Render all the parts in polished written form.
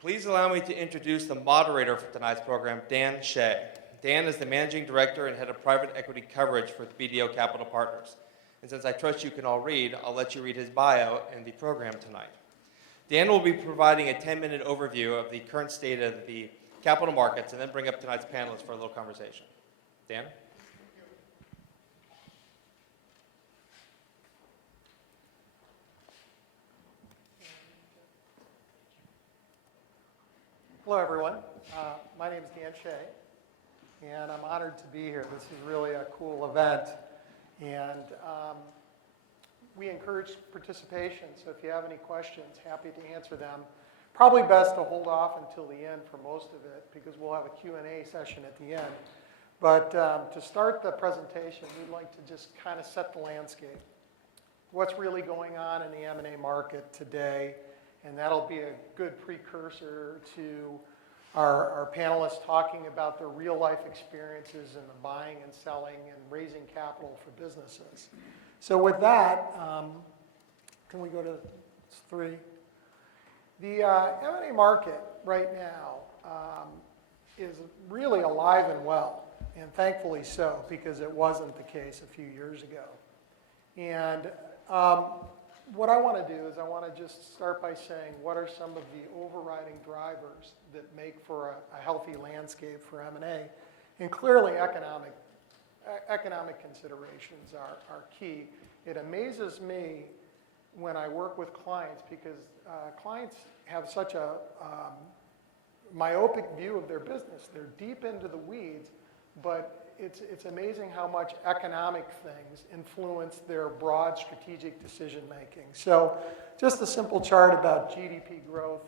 Please allow me to introduce the moderator for tonight's program, Dan Shea. Dan is the Managing Director and Head of Private Equity Coverage for BDO Capital Partners. And since I trust you can all read, I'll let you read his bio in the program tonight. Dan will be providing a 10-minute overview of the current state of the capital markets and then bring up tonight's panelists for a little conversation. Dan? Hello, everyone. My name is Dan Shea, and I'm honored to be here. This is really a cool event, and we encourage participation, so if you have any questions, happy to answer them. Probably best to hold off until the end for most of it, because we'll have a Q&A session at the end. But to start the presentation, we'd like to just kind of set the landscape. What's really going on in the M&A market today, and that'll be a good precursor to our panelists talking about their real-life experiences in the buying and selling and raising capital for businesses. So with that, can we go to 3? The M&A market right now is really alive and well, and thankfully so, because it wasn't the case a few years ago. And what I want to do is I want to just start by saying what are some of the overriding drivers that make for a healthy landscape for M&A. And clearly economic considerations are key. It amazes me when I work with clients because clients have such a myopic view of their business. They're deep into the weeds, but it's amazing how much economic things influence their broad strategic decision making. So just a simple chart about GDP growth.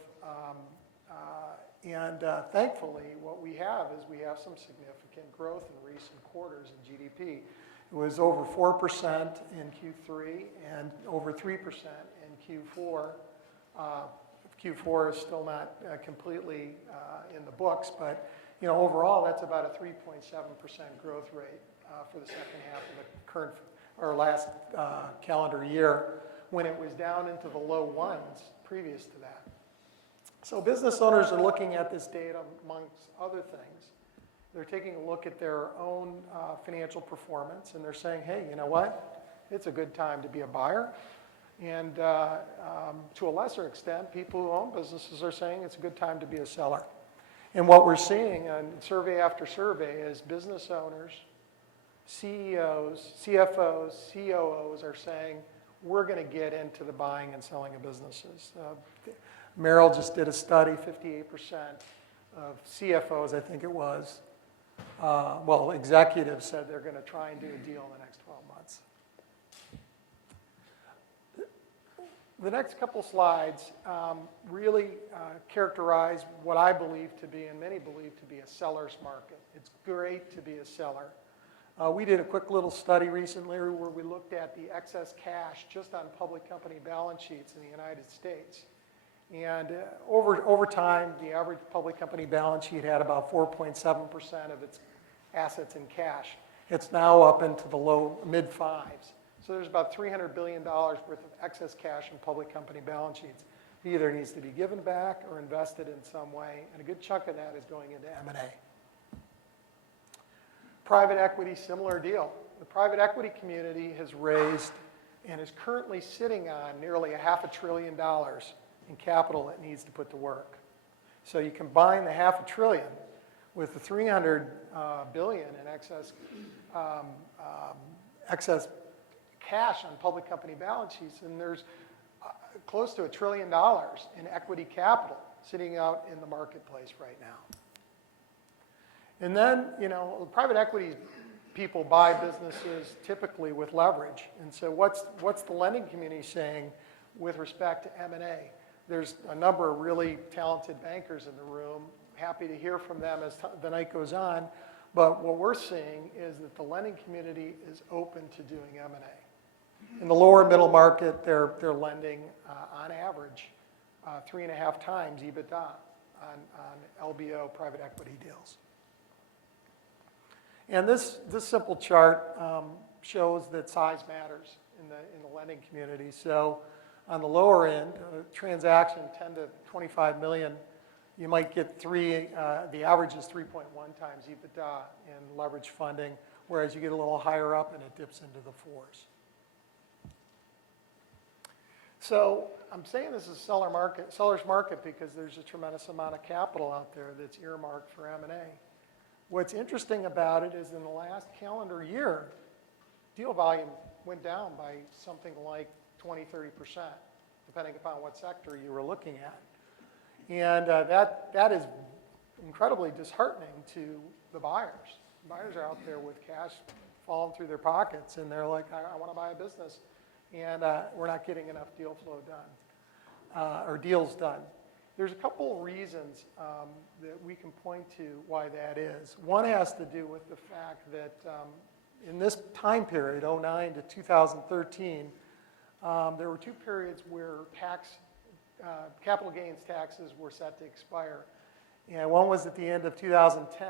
Thankfully, what we have is we have some significant growth in recent quarters in GDP. It was over 4% in Q3 and over 3% in Q4. Q4 is still not completely in the books, but overall, that's about a 3.7% growth rate for the second half of the current or last calendar year, when it was down into the low ones previous to that. So business owners are looking at this data amongst other things. They're taking a look at their own financial performance, and they're saying, hey, you know what? It's a good time to be a buyer. And to a lesser extent, people who own businesses are saying it's a good time to be a seller. And what we're seeing on survey after survey is business owners, CEOs, CFOs, COOs are saying, we're going to get into the buying and selling of businesses. Merrill just did a study, 58% of CFOs, I think it was, executives said they're going to try and do a deal in the next 12 months. The next couple slides really characterize what I believe to be, and many believe to be, a seller's market. It's great to be a seller. We did a quick little study recently where we looked at the excess cash just on public company balance sheets in the United States. And over time, the average public company balance sheet had about 4.7% of its assets in cash. It's now up into the low mid-fives. So there's about $300 billion worth of excess cash in public company balance sheets. It either needs to be given back or invested in some way, and a good chunk of that is going into M&A. Private equity, similar deal. The private equity community has raised and is currently sitting on nearly $500 billion in capital it needs to put to work. So you combine the $500 billion with the $300 billion in excess cash on public company balance sheets, and there's close to $1 trillion in equity capital sitting out in the marketplace right now. And then, private equity people buy businesses typically with leverage. And so what's the lending community saying with respect to M&A? There's a number of really talented bankers in the room. Happy to hear from them as the night goes on. But what we're seeing is that the lending community is open to doing M&A. In the lower middle market, they're lending on average 3.5 times EBITDA on LBO private equity deals. And this simple chart shows that size matters in the lending community. So on the lower end, a transaction 10 to 25 million you might get the average is 3.1 times EBITDA in leverage funding, whereas you get a little higher up and it dips into the fours. So I'm saying this is seller's market because there's a tremendous amount of capital out there that's earmarked for M&A. What's interesting about it is in the last calendar year, deal volume went down by something like 20, 30%, depending upon what sector you were looking at. And that is incredibly disheartening to the buyers. Buyers are out there with cash falling through their pockets, and they're like, I want to buy a business, and we're not getting enough deal flow done, or deals done. There's a couple reasons that we can point to why that is. One has to do with the fact that in this time period, 2009 to 2013, there were two periods where capital gains taxes were set to expire. And one was at the end of 2010,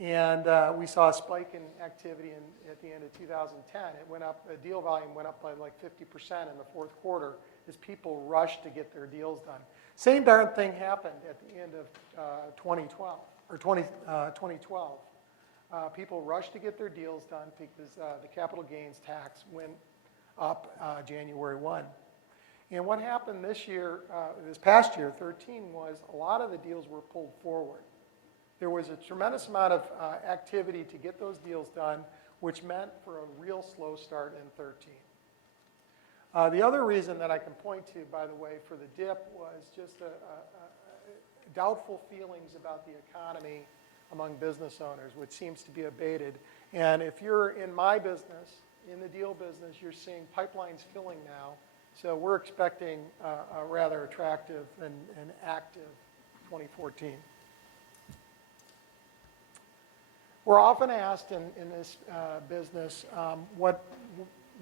and we saw a spike in activity at the end of 2010. It went up, deal volume went up by like 50% in the fourth quarter as people rushed to get their deals done. Same darn thing happened at the end of 2012, or 2012. People rushed to get their deals done because the capital gains tax went up January 1. And what happened this year, this past year, 13, was a lot of the deals were pulled forward. There was a tremendous amount of activity to get those deals done, which meant for a real slow start in 13. The other reason that I can point to, by the way, for the dip was just doubtful feelings about the economy among business owners, which seems to be abated. And if you're in my business, in the deal business, you're seeing pipelines filling now. So we're expecting a rather attractive and active 2014. We're often asked in this business, what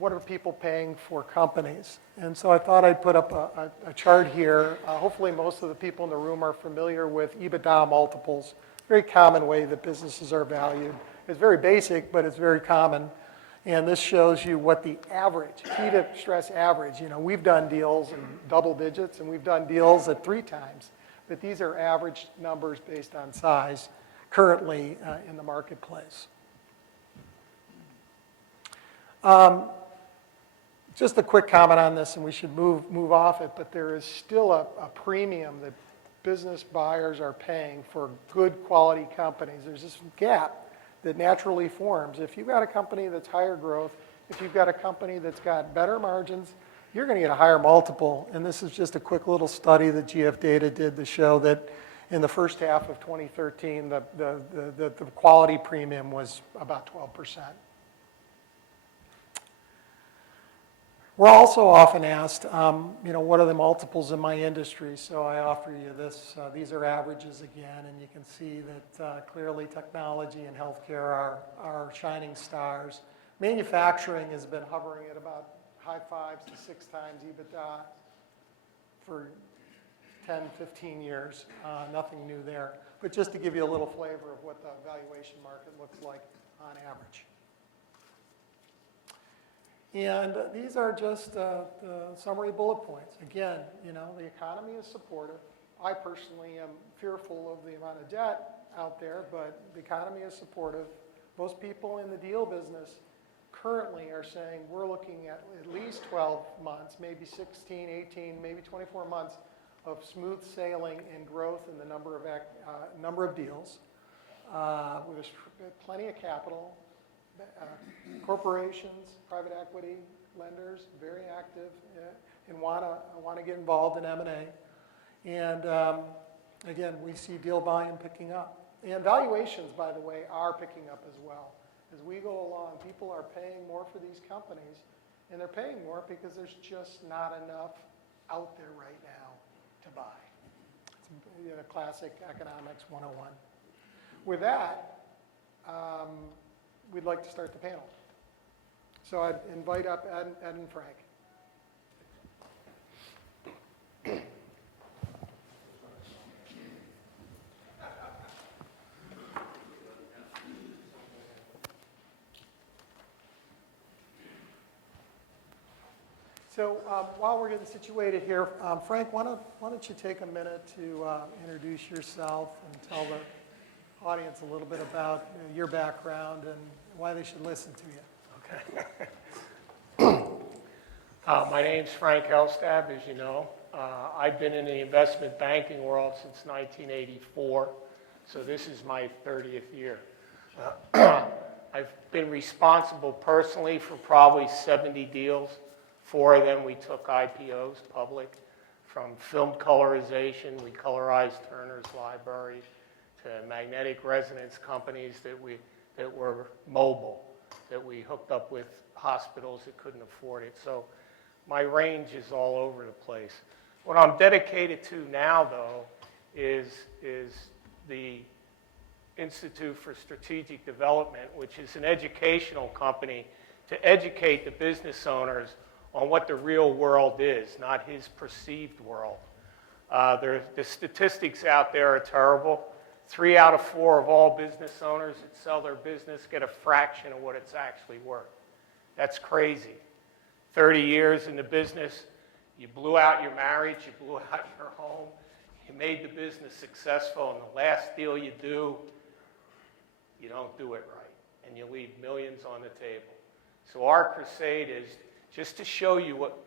are people paying for companies? And so I thought I'd put up a chart here. Hopefully most of the people in the room are familiar with EBITDA multiples. Very common way that businesses are valued. It's very basic, but it's very common. And this shows you what the average, key to stress average. You know, we've done deals in double digits, and we've done deals at 3 times. But these are average numbers based on size currently in the marketplace. Just a quick comment on this, and we should move off it, but there is still a premium that business buyers are paying for good quality companies. There's this gap that naturally forms. If you've got a company that's higher growth, if you've got a company that's got better margins, you're going to get a higher multiple. And this is just a quick little study that GF Data did to show that in the first half of 2013, the quality premium was about 12%. We're also often asked, what are the multiples in my industry? So I offer you this. These are averages again, and you can see that clearly technology and healthcare are shining stars. Manufacturing has been hovering at about high 5s to 6 times EBITDA for 10, 15 years. Nothing new there. But just to give you a little flavor of what the valuation market looks like on average. And these are just the summary bullet points. Again, the economy is supportive. I personally am fearful of the amount of debt out there, but the economy is supportive. Most people in the deal business currently are saying we're looking at least 12 months, maybe 16, 18, maybe 24 months of smooth sailing and growth in the number of deals. There's plenty of capital. Corporations, private equity, lenders, very active and want to get involved in M&A. And again, we see deal volume picking up. And valuations, by the way, are picking up as well. As we go along, people are paying more for these companies, and they're paying more because there's just not enough out there right now to buy. It's classic economics 101. With that, we'd like to start the panel. So I'd invite up Ed and Frank. So while we're getting situated here, Frank, why don't you take a minute to introduce yourself and tell the audience a little bit about your background and why they should listen to you. Okay. My name's Frank Helstab, as you know. I've been in the investment banking world since 1984, so this is my 30th year. I've been responsible personally for probably 70 deals. 4 of them we took IPOs public. From film colorization, we colorized Turner's Library, to magnetic resonance companies that were mobile, that we hooked up with hospitals that couldn't afford it. So my range is all over the place. What I'm dedicated to now, though, is the Institute for Strategic Development, which is an educational company to educate the business owners on what the real world is, not his perceived world. The statistics out there are terrible. 3 out of 4 of all business owners that sell their business get a fraction of what it's actually worth. That's crazy. 30 years in the business, you blew out your marriage, you blew out your home, you made the business successful, and the last deal you do, you don't do it right, and you leave millions on the table. So our crusade is just to show you what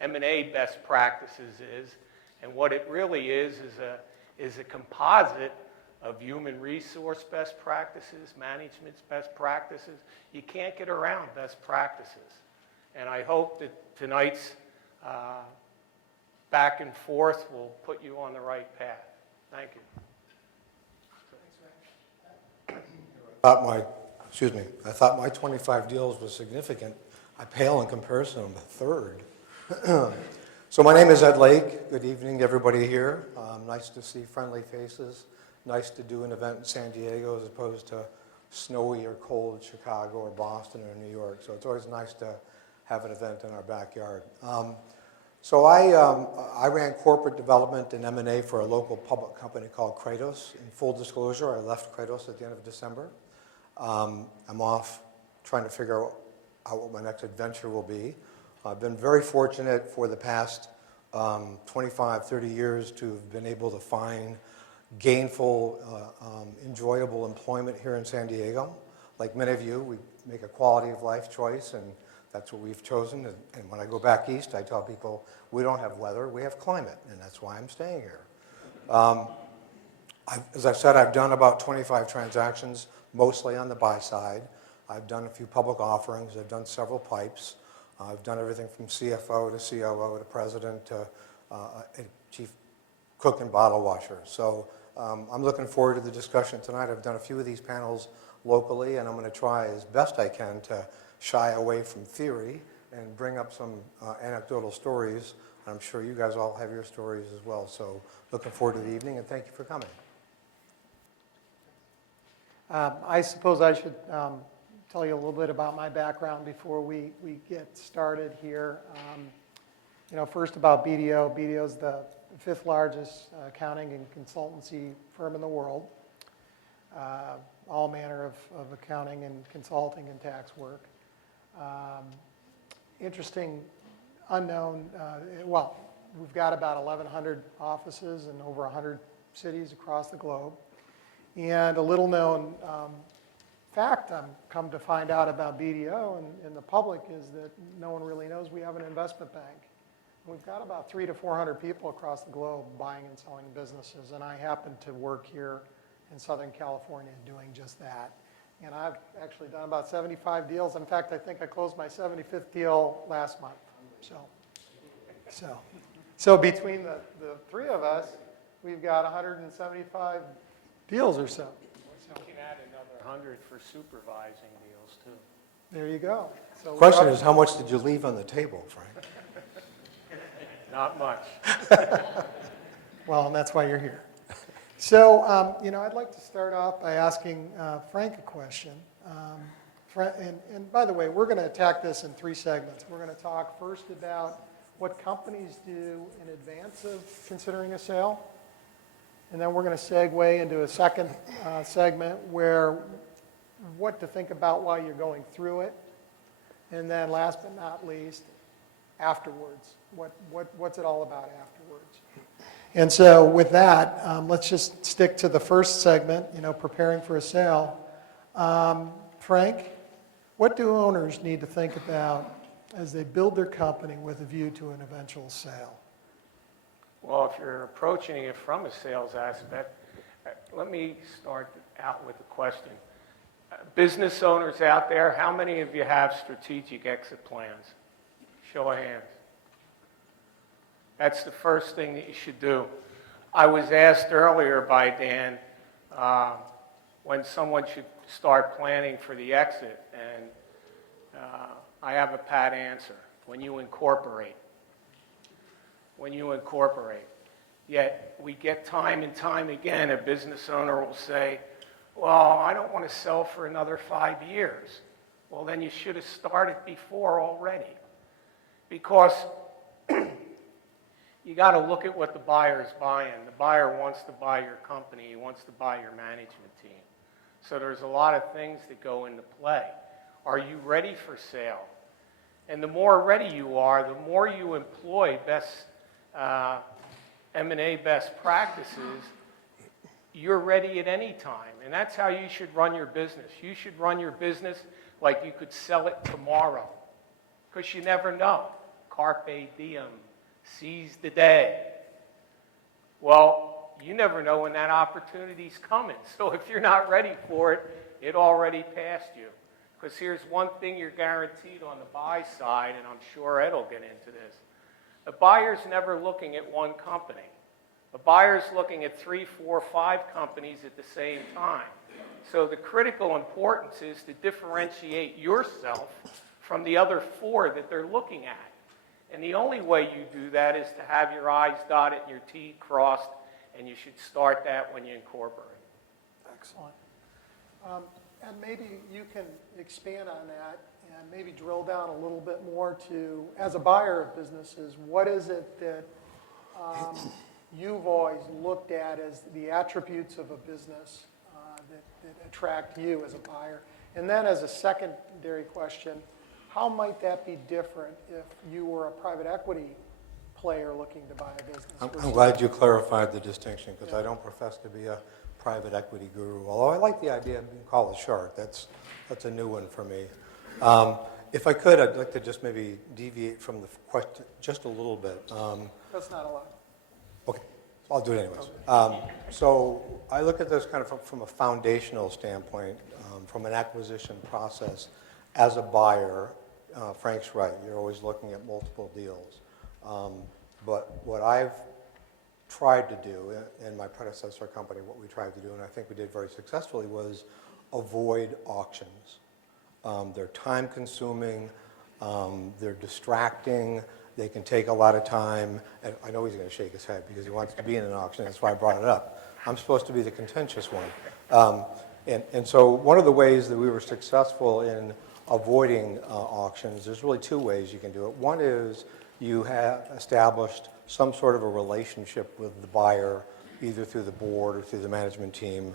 M&A best practices is, and what it really is a composite of human resource best practices, management's best practices. You can't get around best practices. And I hope that tonight's back and forth will put you on the right path. Thank you. I thought my 25 deals was significant. I pale in comparison. I'm the third. So my name is Ed Lake. Good evening, everybody here. Nice to see friendly faces. Nice to do an event in San Diego as opposed to snowy or cold Chicago or Boston or New York. So it's always nice to have an event in our backyard. So I ran corporate development and M&A for a local public company called Kratos. In full disclosure, I left Kratos at the end of December. I'm off trying to figure out what my next adventure will be. I've been very fortunate for the past 25, 30 years to have been able to find gainful, enjoyable employment here in San Diego. Like many of you, we make a quality of life choice, and that's what we've chosen. And when I go back east, I tell people, we don't have weather, we have climate, and that's why I'm staying here. As I said, I've done about 25 transactions, mostly on the buy side. I've done a few public offerings. I've done several pipes. I've done everything from CFO to COO to president to a chief cook and bottle washer. So I'm looking forward to the discussion tonight. I've done a few of these panels locally, and I'm going to try as best I can to shy away from theory and bring up some anecdotal stories. I'm sure you guys all have your stories as well. So looking forward to the evening, and thank you for coming. I suppose I should tell you a little bit about my background before we get started here. First about BDO. BDO is the 5th largest accounting and consultancy firm in the world. All manner of accounting and consulting and tax work. Interesting, unknown, we've got about 1,100 offices in over 100 cities across the globe. And a little known fact I've come to find out about BDO and the public is that no one really knows we have an investment bank. We've got about 300 to 400 people across the globe buying and selling businesses, and I happen to work here in Southern California doing just that. And I've actually done about 75 deals. In fact, I think I closed my 75th deal last month. So between the 3 of us, we've got 175 deals or so. You can add another 100 for supervising deals, too. There you go. So Question is, how much did you leave on the table, Frank? Not much. Well, and that's why you're here. So, I'd like to start off by asking Frank a question. And by the way, we're going to attack this in 3 segments. We're going to talk first about what companies do in advance of considering a sale. And then we're going to segue into a second segment where what to think about while you're going through it. And then last but not least, afterwards. What's it all about afterwards? And so with that, let's just stick to the first segment, preparing for a sale. Frank, what do owners need to think about as they build their company with a view to an eventual sale? Well, if you're approaching it from a sales aspect, let me start out with a question. Business owners out there, how many of you have strategic exit plans? Show of hands. That's the first thing that you should do. I was asked earlier by Dan when someone should start planning for the exit, and I have a pat answer. When you incorporate. When you incorporate. Yet we get time and time again, a business owner will say, well, I don't want to sell for another 5 years. Well, then you should have started before already. Because you got to look at what the buyer is buying. The buyer wants to buy your company. He wants to buy your management team. So there's a lot of things that go into play. Are you ready for sale? And the more ready you are, the more you employ M&A best practices, you're ready at any time. And that's how you should run your business. You should run your business like you could sell it tomorrow. Because you never know. Carpe diem. Seize the day. Well, you never know when that opportunity's coming. So if you're not ready for it, it already passed you. Because here's one thing you're guaranteed on the buy side, and I'm sure Ed will get into this. A buyer's never looking at one company. A buyer's looking at 3, 4, 5 companies at the same time. So the critical importance is to differentiate yourself from the other 4 that they're looking at. And the only way you do that is to have your I's dotted and your T's crossed, and you should start that when you incorporate. Excellent. And maybe you can expand on that and maybe drill down a little bit more to, as a buyer of businesses, what is it that you've always looked at as the attributes of a business that attract you as a buyer? And then as a secondary question, how might that be different if you were a private equity player looking to buy a business? I'm glad you clarified the distinction, because I don't profess to be a private equity guru, although I like the idea of being called a shark. That's a new one for me. If I could, I'd like to just maybe deviate from the question just a little bit. That's not allowed. Okay, so I'll do it anyways. So I look at this kind of from a foundational standpoint, from an acquisition process. As a buyer, Frank's right, you're always looking at multiple deals. But what I've tried to do, in my predecessor company, what we tried to do, and I think we did very successfully, was avoid auctions. They're time-consuming, they're distracting, they can take a lot of time, and I know he's going to shake his head because he wants to be in an auction, that's why I brought it up. I'm supposed to be the contentious one. And so one of the ways that we were successful in avoiding auctions, there's really 2 ways you can do it. One is you have established some sort of a relationship with the buyer, either through the board or through the management team,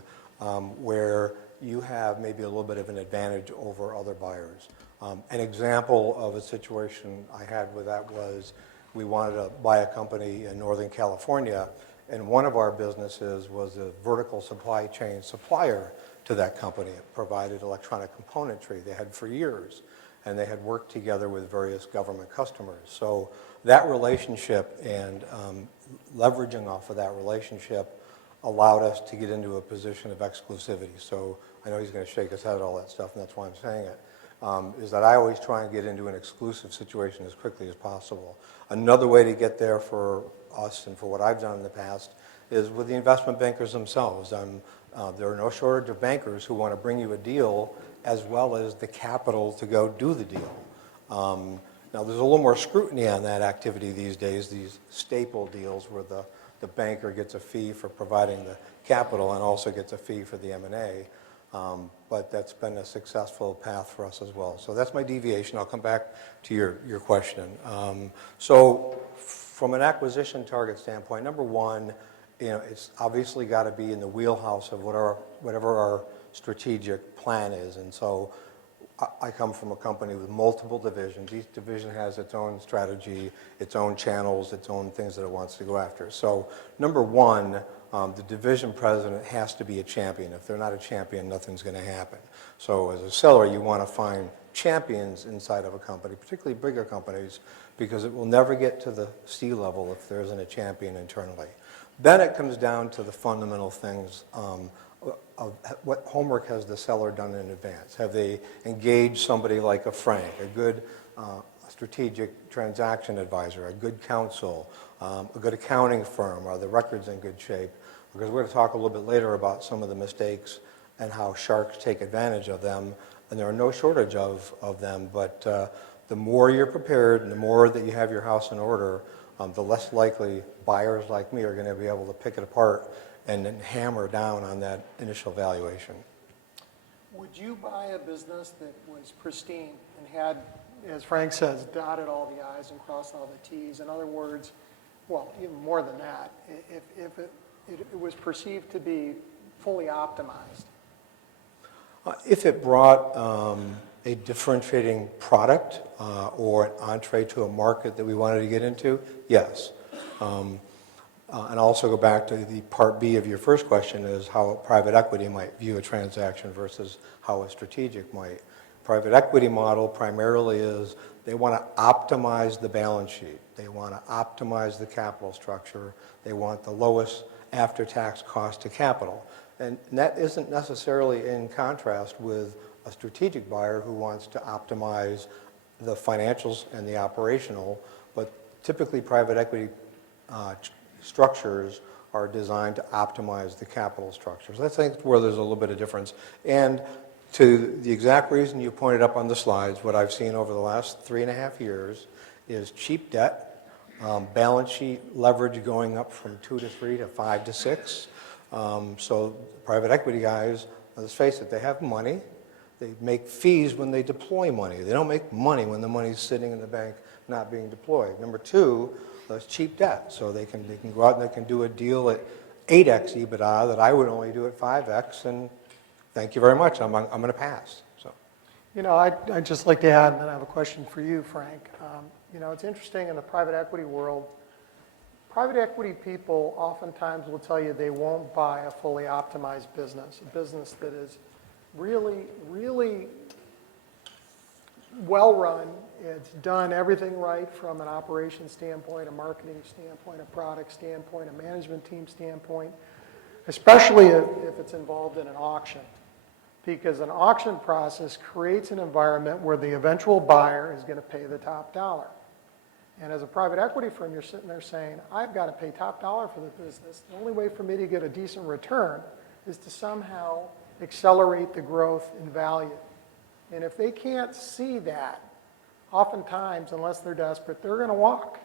where you have maybe a little bit of an advantage over other buyers. An example of a situation I had with that was we wanted to buy a company in Northern California, and one of our businesses was a vertical supply chain supplier to that company. It provided electronic componentry. They had for years, and they had worked together with various government customers. So that relationship and leveraging off of that relationship allowed us to get into a position of exclusivity. So I know he's going to shake his head at all that stuff, and that's why I'm saying it, is that I always try and get into an exclusive situation as quickly as possible. Another way to get there for us and for what I've done in the past is with the investment bankers themselves. There are no shortage of bankers who want to bring you a deal as well as the capital to go do the deal. Now, there's a little more scrutiny on that activity these days, these staple deals where the banker gets a fee for providing the capital and also gets a fee for the M&A. But that's been a successful path for us as well. So that's my deviation. I'll come back to your question. So from an acquisition target standpoint, number one, it's obviously got to be in the whatever our strategic plan is. And so I come from a company with multiple divisions. Each division has its own strategy, its own channels, its own things that it wants to go after. So number one, the division president has to be a champion. If they're not a champion, nothing's going to happen. So as a seller, you want to find champions inside of a company, particularly bigger companies, because it will never get to the C level if there isn't a champion internally. Then it comes down to the fundamental things of what homework has the seller done in advance. Have they engaged somebody like a Frank, a good strategic transaction advisor, a good counsel, a good accounting firm? Are the records in good shape? Because we're going to talk a little bit later about some of the mistakes and how sharks take advantage of them, and there are no shortage of them, but the more you're prepared and the more that you have your house in order, the less likely buyers like me are going to be able to pick it apart and then hammer down on that initial valuation. Would you buy a business that was pristine and had, as Frank says, dotted all the I's and crossed all the T's? In other words, well, even more than that, if it was perceived to be fully optimized? If it brought a differentiating product or an entree to a market that we wanted to get into, yes. And also go back to the part B of your first question is how private equity might view a transaction versus how a strategic might. Private equity model primarily is they want to optimize the balance sheet. They want to optimize the capital structure. They want the lowest after-tax cost to capital. And that isn't necessarily in contrast with a strategic buyer who wants to optimize the financials and the operational, but typically private equity structures are designed to optimize the capital structures. That's, I think, where there's a little bit of difference. And to the exact reason you pointed up on the slides, what I've seen over the last 3.5 years is cheap debt, balance sheet leverage going up from 2 to 3 to 5 to 6. So private equity guys, let's face it, they have money. They make fees when they deploy money. They don't make money when the money's sitting in the bank not being deployed. Number two, that's cheap debt. So they can go out and they can do a deal at 8x EBITDA that I would only do at 5x, and thank you very much, I'm going to pass. So, You know, I'd just like to add, and then I have a question for you, Frank. You know, it's interesting in the private equity world, private equity people oftentimes will tell you they won't buy a fully optimized business, a business that is really, really well run. It's done everything right from an operations standpoint, a marketing standpoint, a product standpoint, a management team standpoint, especially if it's involved in an auction. Because an auction process creates an environment where the eventual buyer is going to pay the top dollar. And as a private equity firm, you're sitting there saying, I've got to pay top dollar for the business. The only way for me to get a decent return is to somehow accelerate the growth in value. And if they can't see that, oftentimes, unless they're desperate, they're going to walk.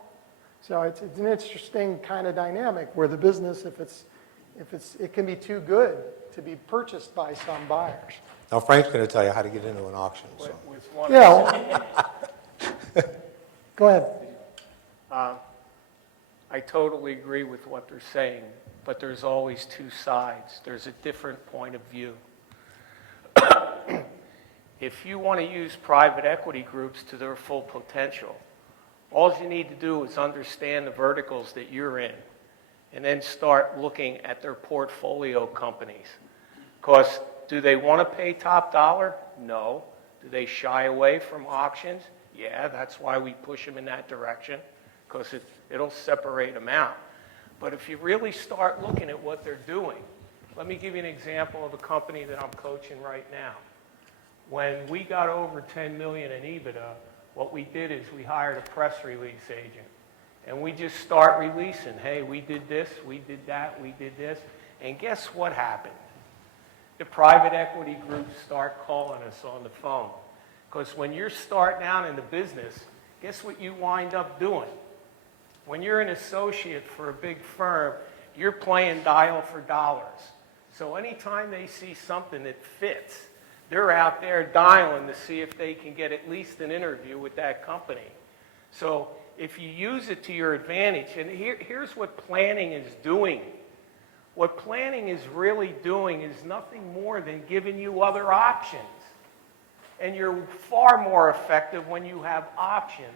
So it's an interesting kind of dynamic where the business, it can be too good to be purchased by some buyers. now Frank's going to tell you how to get into an auction. So. With one Yeah. Go ahead. I totally agree with what they're saying, but there's always two sides. There's a different point of view. If you want to use private equity groups to their full potential, all you need to do is understand the verticals that you're in and then start looking at their portfolio companies. Because do they want to pay top dollar? No. Do they shy away from auctions? Yeah, that's why we push them in that direction, because it'll separate them out. But if you really start looking at what they're doing, let me give you an example of a company that I'm coaching right now. When we got over 10 million in EBITDA, what we did is we hired a press release agent. And we just start releasing, hey, we did this, we did that, we did this. And guess what happened? The private equity groups start calling us on the phone. Because when you're starting out in the business, guess what you wind up doing? When you're an associate for a big firm, you're playing dial for dollars. So anytime they see something that fits, they're out there dialing to see if they can get at least an interview with that company. So if you use it to your advantage, and here's what planning is doing. What planning is really doing is nothing more than giving you other options. And you're far more effective when you have options,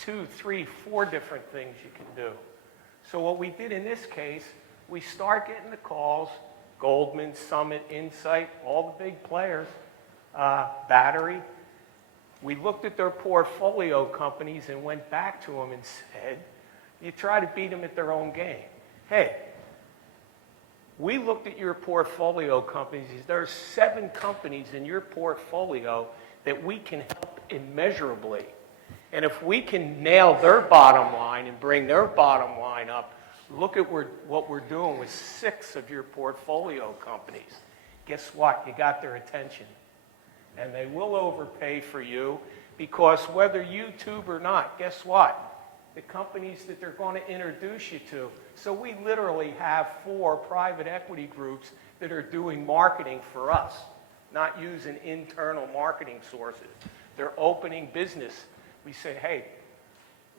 2, 3, 4 different things you can do. So what we did in this case, we start getting the calls, Goldman, Summit, Insight, all the big players, Battery. We looked at their portfolio companies and went back to them and said, you try to beat them at their own game. Hey, we looked at your portfolio companies. There are 7 companies in your portfolio that we can help immeasurably. And if we can nail their bottom line and bring their bottom line up, look at what we're doing with 6 of your portfolio companies. Guess what? You got their attention. And they will overpay for you because whether you tube or not, guess what? The companies that they're going to introduce you to. So we literally have 4 private equity groups that are doing marketing for us, not using internal marketing sources. They're opening business. We say, hey,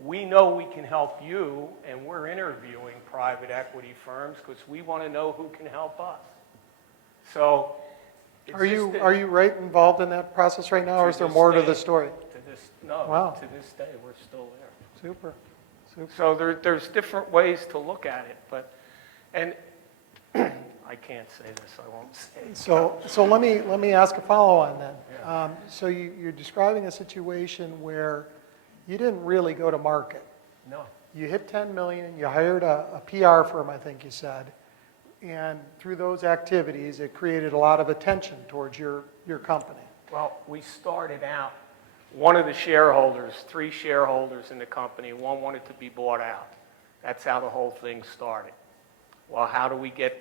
we know we can help you, and we're interviewing private equity firms because we want to know who can help us. So, Are you right involved in that process right now, or is there more to the story? Wow. To this day, we're still there. Super. So there's different ways to look at it, and I can't say this, I won't say it. So let me ask a follow-on then. Yeah. So you're describing a situation where you didn't really go to market. No. You hit 10 million, you hired a PR firm, I think you said, and through those activities, it created a lot of attention towards your company. Well, we started out, one of the shareholders, 3 shareholders in the company, one wanted to be bought out. That's how the whole thing started. Well, how do we get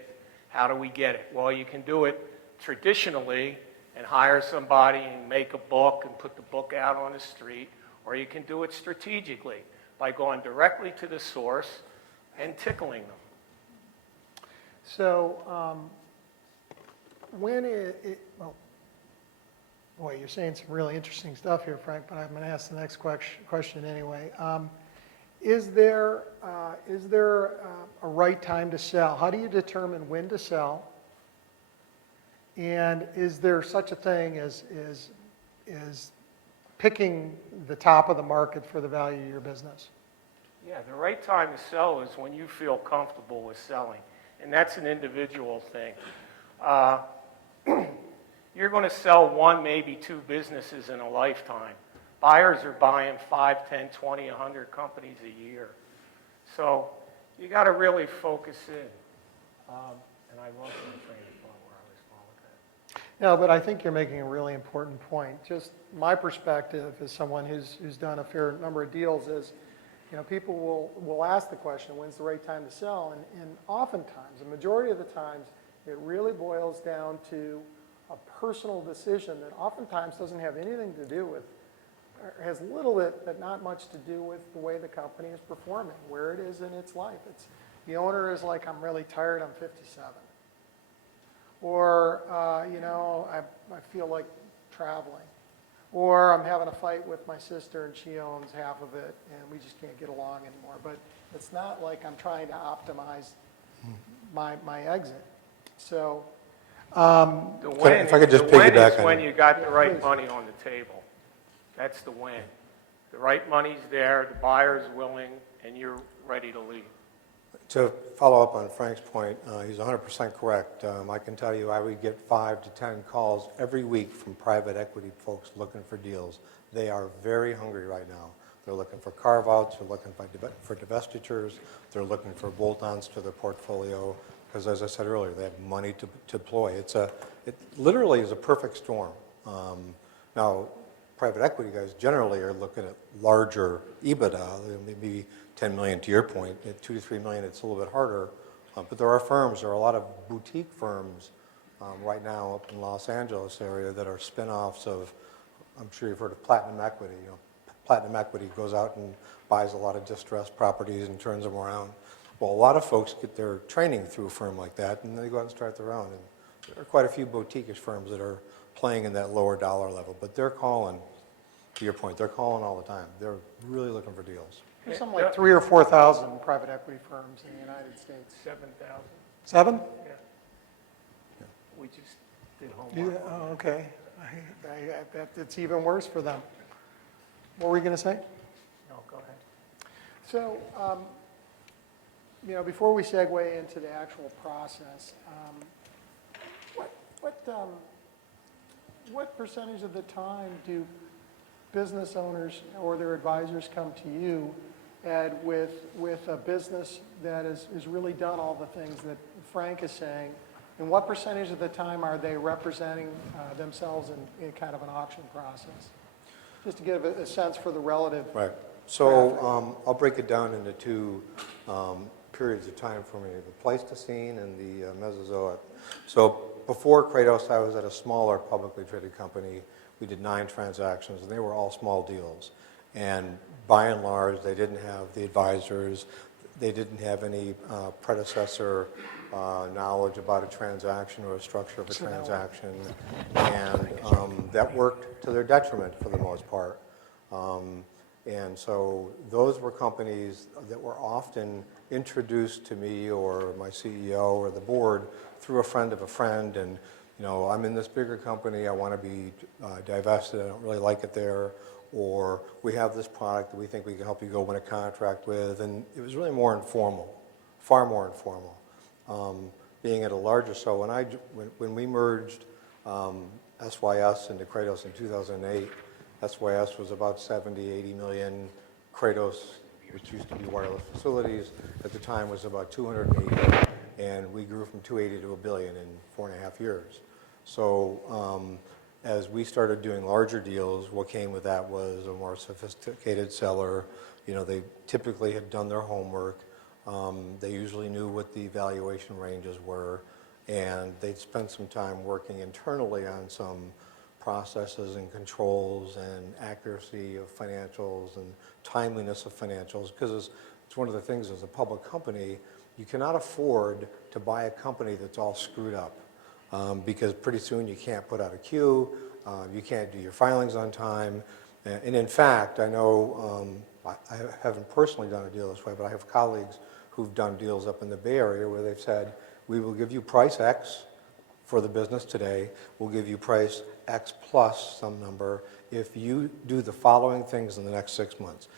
it? Well, you can do it traditionally and hire somebody and make a book and put the book out on the street, or you can do it strategically by going directly to the source and tickling them. So boy, you're saying some really interesting stuff here, Frank, but I'm going to ask the next question anyway. Is there a right time to sell? How do you determine when to sell? And is there such a thing as picking the top of the market for the value of your business? Yeah, the right time to sell is when you feel comfortable with selling, and that's an individual thing. You're going to sell 1, maybe 2 businesses in a lifetime. Buyers are buying 5, 10, 20, 100 companies a year. So you got to really focus in. And I lost my train of thought where I was going with that. No, but I think you're making a really important point. Just my perspective as someone who's done a fair number of deals is, people will ask the question, when's the right time to sell? And oftentimes, the majority of the times, it really boils down to a personal decision that oftentimes doesn't have anything to do with, or has little but not much to do with the way the company is performing, where it is in its life. It's the owner is like, I'm really tired, I'm 57. Or, I feel like traveling. Or I'm having a fight with my sister and she owns half of it and we just can't get along anymore. But it's not like I'm trying to optimize my exit. So, If I could just piggyback on when that. you got the right Please. money on the table. That's the win. The right money's there, the buyer's willing, and you're ready to leave. To follow up on Frank's point, he's 100% correct. I can tell you I would get 5 to 10 calls every week from private equity folks looking for deals. They are very hungry right now. They're looking for carve-outs, they're looking for divestitures, they're looking for bolt-ons to their portfolio, because as I said earlier, they have money to deploy. It literally is a perfect storm. Now, private equity guys generally are looking at larger EBITDA, maybe 10 million to your point. At 2 to 3 million, it's a little bit harder. But there are a lot of boutique firms right now up in Los Angeles area that are spin-offs of, I'm sure you've heard of Platinum Equity. Platinum Equity goes out and buys a lot of distressed properties and turns them around. Well, a lot of folks get their training through a firm like that, and they go out and start their own. And there are quite a few boutique-ish firms that are playing in that lower dollar level. But they're calling, to your point, they're calling all the time. They're really looking for deals. there's something like 3,000 or 4,000 private equity firms in the United States. 7,000. 7? Yeah. We just did homework. Oh, okay. It's even worse for them. What were you going to say? No, go ahead. So, before we segue into the actual process, what percentage of the time do business owners or their advisors come to you, Ed, with a business that is really done all the things that Frank is saying? And what percentage of the time are they representing themselves in kind of an auction process? Just to give a sense for the relative. Right. So I'll break it down into two periods of time for me, the Pleistocene and the Mesozoic. So before Kratos, I was at a smaller publicly traded company. We did 9 transactions, and they were all small deals. And by and large, they didn't have the advisors. They didn't have any predecessor knowledge about a transaction or a structure of a transaction. And that worked to their detriment for the most part. And so those were companies that were often introduced to me or my CEO or the board through a friend of a friend. And, I'm in this bigger company, I want to be divested, I don't really like it there. Or we have this product that we think we can help you go win a contract with. And it was really more informal, far more informal. Being at a larger, so when we merged SYS into Kratos in 2008, SYS was about 70, 80 million. Kratos, which used to be Wireless Facilities, at the time was about 280, and we grew from 280 to $1 billion in 4.5 years. So as we started doing larger deals, what came with that was a more sophisticated seller. They typically had done their homework. They usually knew what the valuation ranges were, and they'd spent some time working internally on some processes and controls and accuracy of financials and timeliness of financials, because it's one of the things as a public company, you cannot afford to buy a company that's all screwed up, because pretty soon you can't put out a queue, you can't do your filings on time, and in fact, I know, I haven't personally done a deal this way, but I have colleagues who've done deals up in the Bay Area where they've said, we will give you price X for the business today, we'll give you price X plus some number if you do the following things in the next 6 months.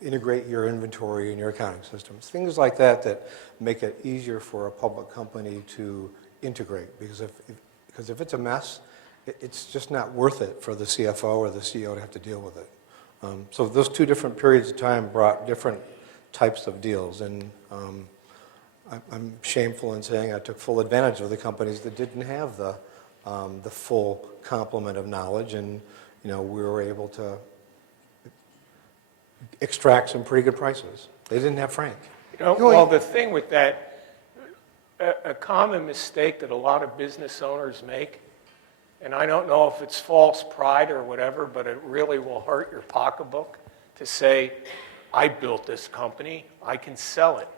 Integrate your inventory in your accounting systems. Things like that make it easier for a public company to integrate, because if it's a mess, it's just not worth it for the CFO or the CEO to have to deal with it. So those two different periods of time brought different types of deals, and I'm shameful in saying I took full advantage of the companies that didn't have the full complement of knowledge, and we were able to extract some pretty good prices. They didn't have Frank. Well, the thing with that, a common mistake that a lot of business owners make, and I don't know if it's false pride or whatever, but it really will hurt your pocketbook to say, I built this company, I can sell it.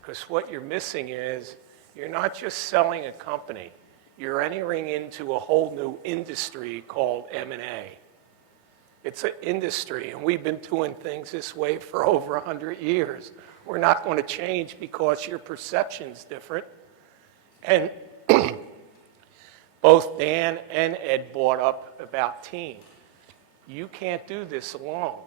Because what you're missing is, you're not just selling a company, you're entering into a whole new industry called M&A. It's an industry, and we've been doing things this way for over 100 years. We're not going to change because your perception's different. And both Dan and Ed brought up about team. You can't do this alone.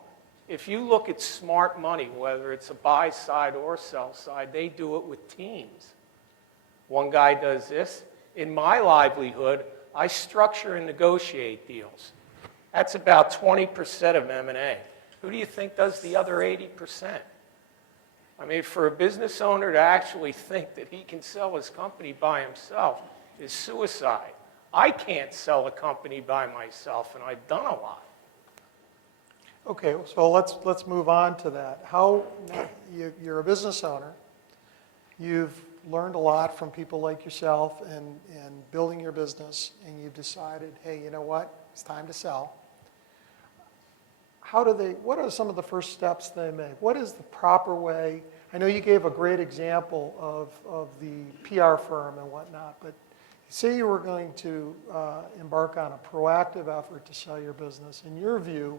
If you look at smart money, whether it's a buy side or sell side, they do it with teams. One guy does this. In my livelihood, I structure and negotiate deals. That's about 20% of M&A. Who do you think does the other 80%? I mean, for a business owner to actually think that he can sell his company by himself is suicide. I can't sell a company by myself, and I've done a lot. Okay, so let's move on to that. You're a business owner. You've learned a lot from people like yourself and building your business, and you've decided, hey, you know what? It's time to sell. What are some of the first steps they make? What is the proper way? I know you gave a great example of the PR firm and whatnot, but say you were going to embark on a proactive effort to sell your business. In your view,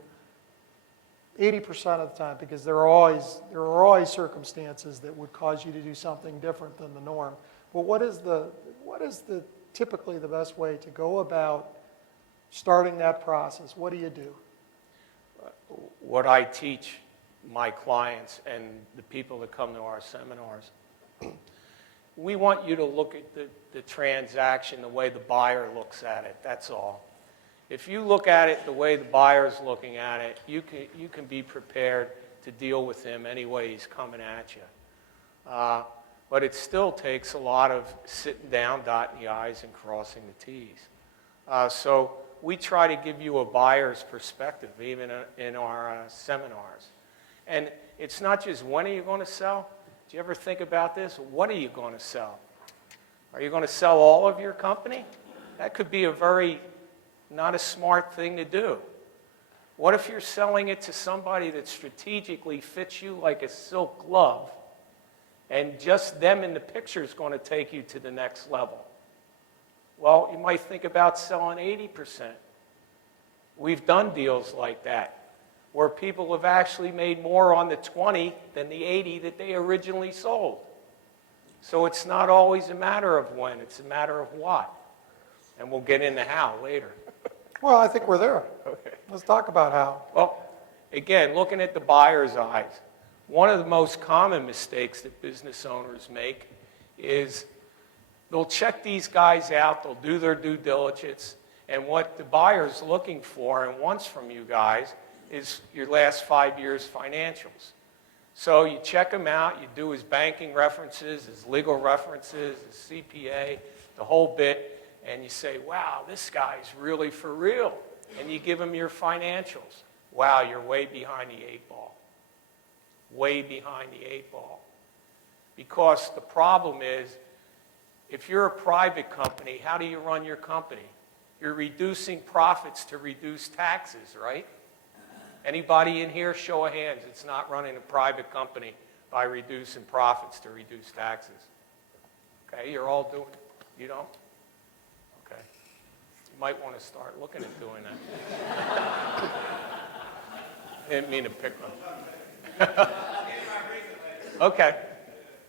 80% of the time, because there are always circumstances that would cause you to do something different than the norm. But what is typically the best way to go about starting that process? What do you do? What I teach my clients and the people that come to our seminars, we want you to look at the transaction the way the buyer looks at it, that's all. If you look at it the way the buyer's looking at it, you can be prepared to deal with him any way he's coming at you. But it still takes a lot of sitting down, dotting the I's and crossing the T's. So we try to give you a buyer's perspective, even in our seminars. And it's not just when are you going to sell. Do you ever think about this? What are you going to sell? Are you going to sell all of your company? That could be a very not a smart thing to do. What if you're selling it to somebody that strategically fits you like a silk glove, and just them in the picture is going to take you to the next level? Well, you might think about selling 80%. We've done deals like that, where people have actually made more on the 20 than the 80 that they originally sold. So it's not always a matter of when, it's a matter of what. And we'll get into how later. Well, I think we're there. Okay. Let's talk about how. Well, again, looking at the buyer's eyes, one of the most common mistakes that business owners make is they'll check these guys out, they'll do their due diligence, and what the buyer's looking for and wants from you guys is your last 5 years' financials. So you check him out, you do his banking references, his legal references, his CPA, the whole bit, and you say, wow, this guy's really for real. And you give him your financials. Wow, you're way behind the 8 ball. Way behind the 8 ball. Because the problem is, if you're a private company, how do you run your company? You're reducing profits to reduce taxes, right? Anybody in here, show of hands, it's not running a private company by reducing profits to reduce taxes. Okay, you're all doing it. You don't? Okay. You might want to start looking at doing that. Didn't mean to pick on. Okay.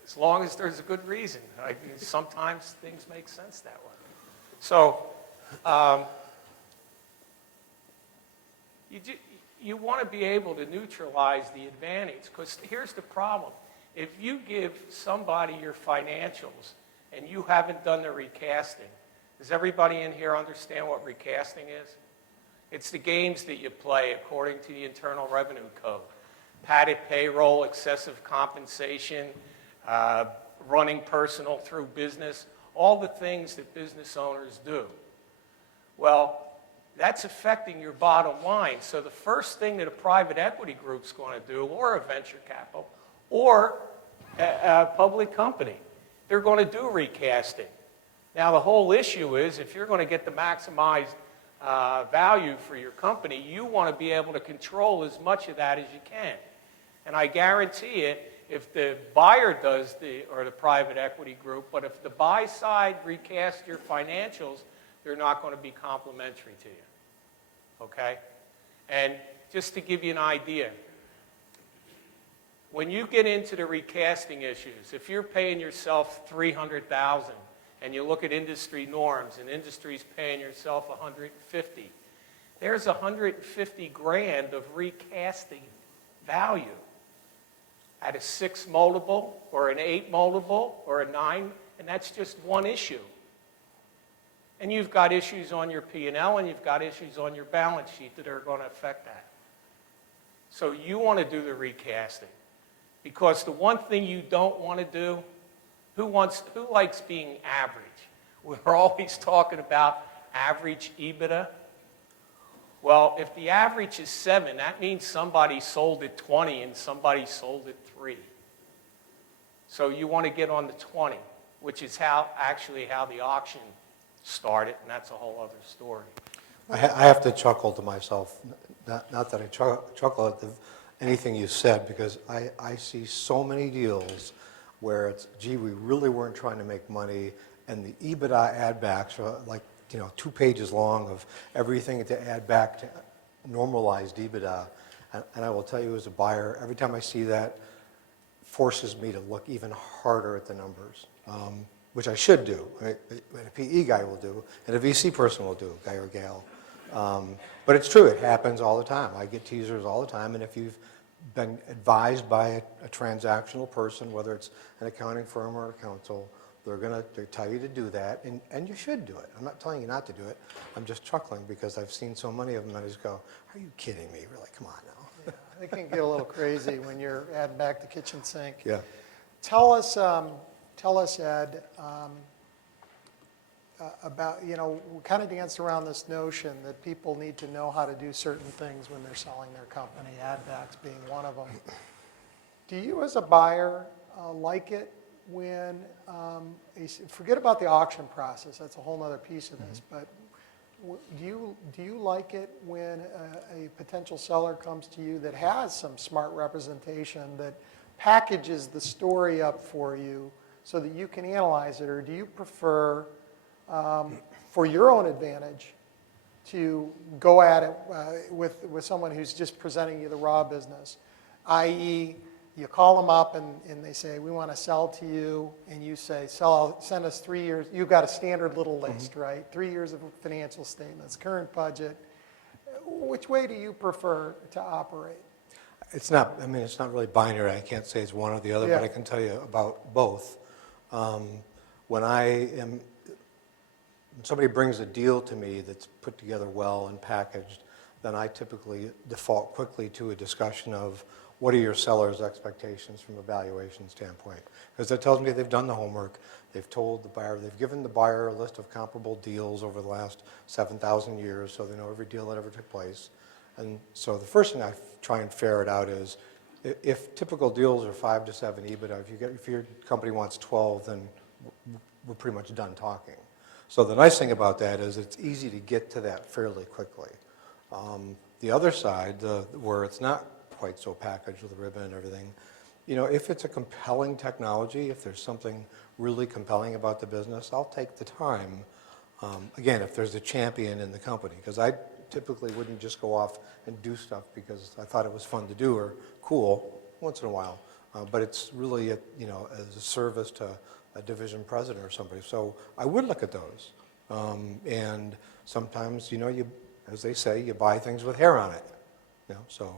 As long as there's a good reason. I mean, sometimes things make sense that way. So, you want to be able to neutralize the advantage, because here's the problem. If you give somebody your financials and you haven't done the recasting, does everybody in here understand what recasting is? It's the games that you play according to the Internal Revenue Code. Padded payroll, excessive compensation, running personal through business, all the things that business owners do. Well, that's affecting your bottom line. So the first thing that a private equity group's going to do, or a venture capital, or a public company, they're going to do recasting. Now, the whole issue is, if you're going to get the maximized value for your company, you want to be able to control as much of that as you can. And I guarantee you, if the buyer does or the private equity group, but if the buy side recasts your financials, they're not going to be complimentary to you. Okay? And just to give you an idea, when you get into the recasting issues, if you're paying yourself $300,000 and you look at industry norms and industry's paying yourself $150,000, there's $150,000 of recasting value at a 6 multiple or an 8 multiple or a 9, and that's just one issue. And you've got issues on your P&L and you've got issues on your balance sheet that are going to affect that. So you want to do the recasting. Because the one thing you don't want to do, who likes being average? We're always talking about average EBITDA. Well, if the average is 7, that means somebody sold at 20 and somebody sold at 3. So you want to get on the 20, which is actually how the auction started, and that's a whole other story. I have to chuckle to myself, not that I chuckle at anything you said, because I see so many deals where it's, gee, we really weren't trying to make money, and the EBITDA add backs are like, 2 pages long of everything to add back to normalized EBITDA. And I will tell you, as a buyer, every time I see that, forces me to look even harder at the numbers, which I should do. Right? A PE guy will do, and a VC person will do, guy or gal. But it's true, it happens all the time. I get teasers all the time, and if you've been advised by a transactional person, whether it's an accounting firm or a counsel, they tell you to do that, and you should do it. I'm not telling you not to do it. I'm just chuckling because I've seen so many of them, and I just go, are you kidding me? Really, come on now. Yeah, it can get a little crazy when you're adding back the kitchen sink. Yeah. Tell us, Ed, about, we kind of danced around this notion that people need to know how to do certain things when they're selling their company, add backs being one of them. Do you as a buyer like it when, forget about the auction process, that's a whole other piece of this, but do you like it when a potential seller comes to you that has some smart representation that packages the story up for you so that you can analyze it, or do you prefer, for your own advantage, to go at it with someone who's just presenting you the raw business, i.e., you call them up and they say, we want to sell to you, and you say, send us 3 years. You've got a standard little list, right? 3 years of financial statements, current budget. Which way do you prefer to operate? It's not really binary. I can't say it's one or the other, Yeah. but I can tell you about both. When somebody brings a deal to me that's put together well and packaged, then I typically default quickly to a discussion of what are your seller's expectations from a valuation standpoint. Because that tells me they've done the homework, they've told the buyer, they've given the buyer a list of comparable deals over the last 7,000 years, so they know every deal that ever took place. And so the first thing I try and ferret out is, if typical deals are 5 to 7 EBITDA, if your company wants 12, then we're pretty much done talking. So the nice thing about that is it's easy to get to that fairly quickly. The other side, where it's not quite so packaged with a ribbon and everything, if it's a compelling technology, if there's something really compelling about the business, I'll take the time, again, if there's a champion in the company, because I typically wouldn't just go off and do stuff because I thought it was fun to do or cool once in a while, but it's really, as a service to a division president or somebody. So I would look at those. And sometimes, as they say, you buy things with hair on it. So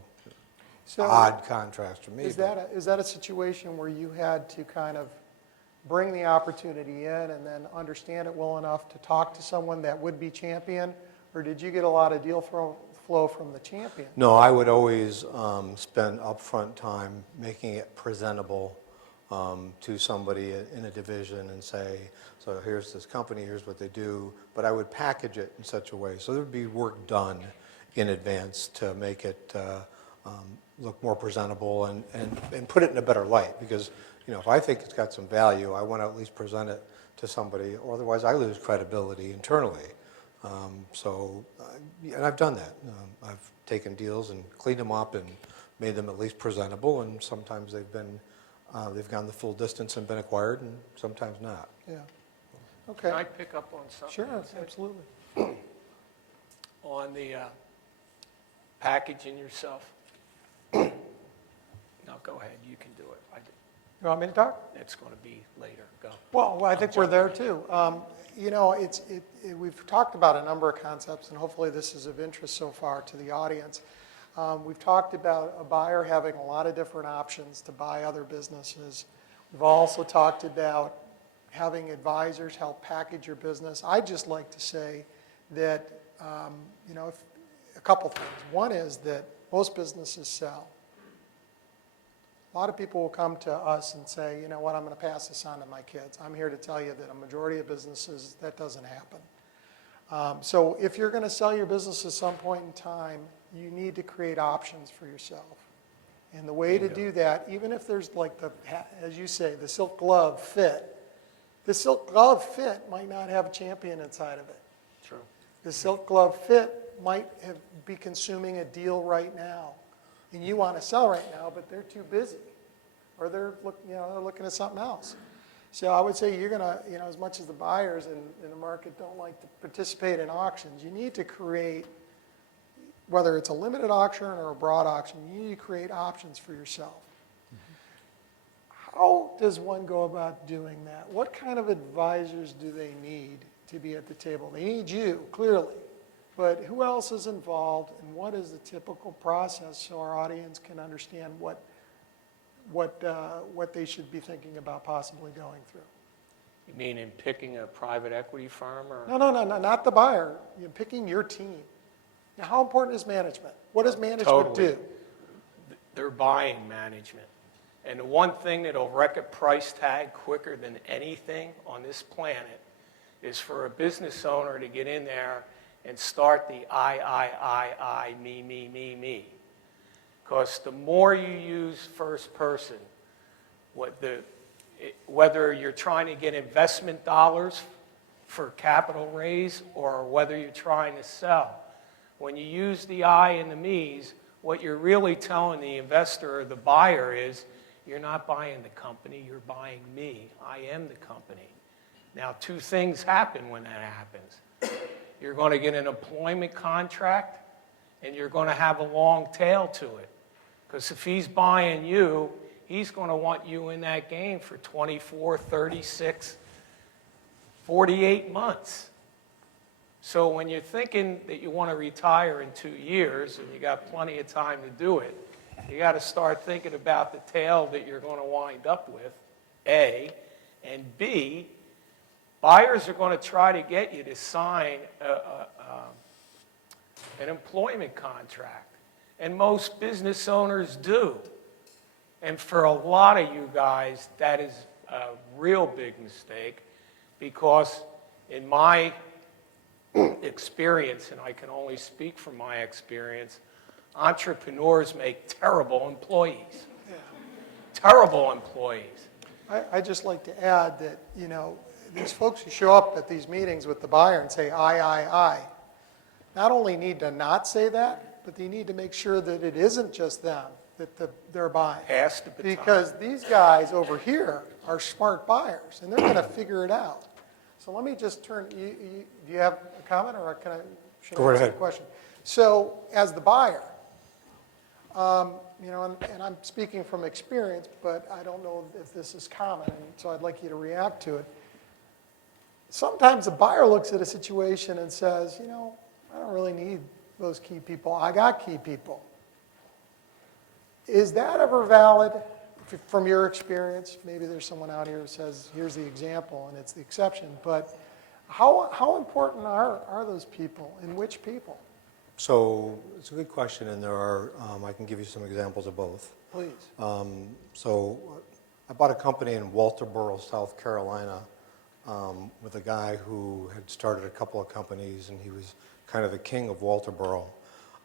odd contrast for me. Is that a situation where you had to kind of bring the opportunity in and then understand it well enough to talk to someone that would be champion, or did you get a lot of deal flow from the champion? No, I would always spend upfront time making it presentable to somebody in a division and say, so here's this company, here's what they do, but I would package it in such a way. So there would be work done in advance to make it look more presentable and put it in a better light, because if I think it's got some value, I want to at least present it to somebody, or otherwise I lose credibility internally. And I've done that. I've taken deals and cleaned them up and made them at least presentable, and sometimes they've gone the full distance and been acquired, and sometimes not. Yeah. Okay. Can I pick up on something? Sure, you said? absolutely. On the packaging yourself. No, go ahead, you can do it. You want me to talk? It's going to be later, go. Well, I think we're there too. We've talked about a number of concepts, and hopefully this is of interest so far to the audience. We've talked about a buyer having a lot of different options to buy other businesses. We've also talked about having advisors help package your business. I'd just like to say that, a couple things. One is that most businesses sell. A lot of people will come to us and say, you know what, I'm going to pass this on to my kids. I'm here to tell you that a majority of businesses, that doesn't happen. So if you're going to sell your business at some point in time, you need to create options for yourself. And the way to do that, even if there's like as you say, the silk glove fit, the silk glove fit might not have a champion inside of it. True. The silk glove fit might be consuming a deal right now. And you want to sell right now, but they're too busy, or they're looking at something else. So I would say you're going to, as much as the buyers in the market don't like to participate in auctions, you need to create, whether it's a limited auction or a broad auction, you need to create options for yourself. How does one go about doing that? What kind of advisors do they need to be at the table? They need you, clearly. but who else is involved and what is the typical process so our audience can understand what they should be thinking about possibly going through? You mean in picking a private equity firm or? No, not the buyer. You're picking your team. Now, how important is management? What does management Totally. do? They're buying management. And the one thing that'll wreck a price tag quicker than anything on this planet is for a business owner to get in there and start the I, me. Because the more you use first person, whether you're trying to get investment dollars for capital raise or whether you're trying to sell, when you use the I and the me's, what you're really telling the investor or the buyer is, you're not buying the company, you're buying me. I am the company. Now, two things happen when that happens. You're going to get an employment contract, and you're going to have a long tail to it. Because if he's buying you, he's going to want you in that game for 24, 36, 48 months. So when you're thinking that you want to retire in 2 years, and you got plenty of time to do it, you got to start thinking about the tail that you're going to wind up with, A, and B, buyers are going to try to get you to sign an employment contract, and most business owners do. And for a lot of you guys, that is a real big mistake, because in my experience, and I can only speak from my experience, entrepreneurs make terrible employees. Terrible employees. I'd just like to add that, these folks who show up at these meetings with the buyer and say, I, not only need to not say that, but they need to make sure that it isn't just them that they're buying. Pass the baton. Because these guys over here are smart buyers, and they're going to figure it out. So let me just turn, do you have a comment, or should I Go right ask ahead. a question? So as the buyer, and I'm speaking from experience, but I don't know if this is common, and so I'd like you to react to it. Sometimes the buyer looks at a situation and says, I don't really need those key people. I got key people. Is that ever valid from your experience? Maybe there's someone out here who says, here's the example, and it's the exception. But how important are those people, and which people? So it's a good question, and there are, I can give you some examples of both. Please. So I bought a company in Walterboro, South Carolina, with a guy who had started a couple of companies, and he was kind of the king of Walterboro.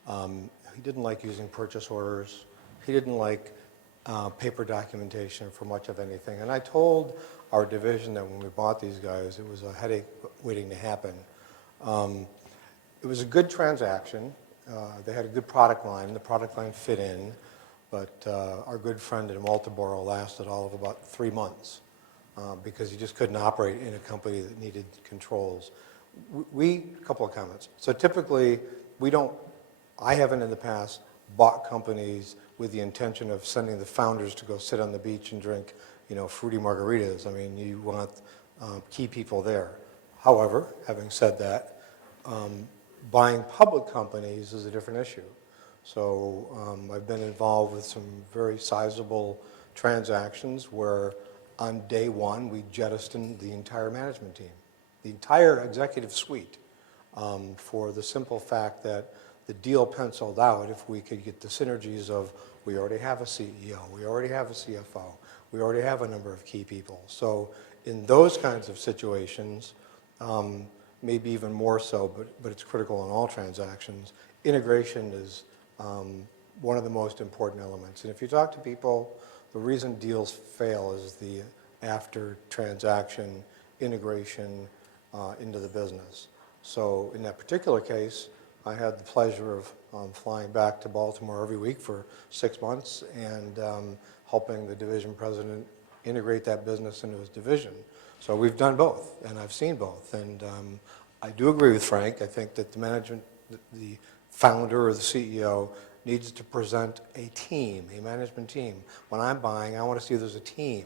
He didn't like using purchase orders. He didn't like paper documentation for much of anything. And I told our division that when we bought these guys, it was a headache waiting to happen. It was a good transaction. They had a good product line. The product line fit in, but our good friend in Walterboro lasted all of about 3 months because he just couldn't operate in a company that needed controls. A couple of comments. So typically, I haven't in the past bought companies with the intention of sending the founders to go sit on the beach and drink, fruity margaritas. I mean, you want key people there. However, having said that, buying public companies is a different issue. So I've been involved with some very sizable transactions where on day one, we jettisoned the entire management team, the entire executive suite, for the simple fact that the deal penciled out if we could get the synergies of we already have a CEO, we already have a CFO, we already have a number of key people. So in those kinds of situations, maybe even more so, but it's critical in all transactions, integration is one of the most important elements. And if you talk to people, the reason deals fail is the after transaction integration into the business. So in that particular case, I had the pleasure of flying back to Baltimore every week for 6 months and helping the division president integrate that business into his division. So we've done both, and I've seen both. And I do agree with Frank. I think that the management, the founder or the CEO needs to present a team, a management team. When I'm buying, I want to see there's a team.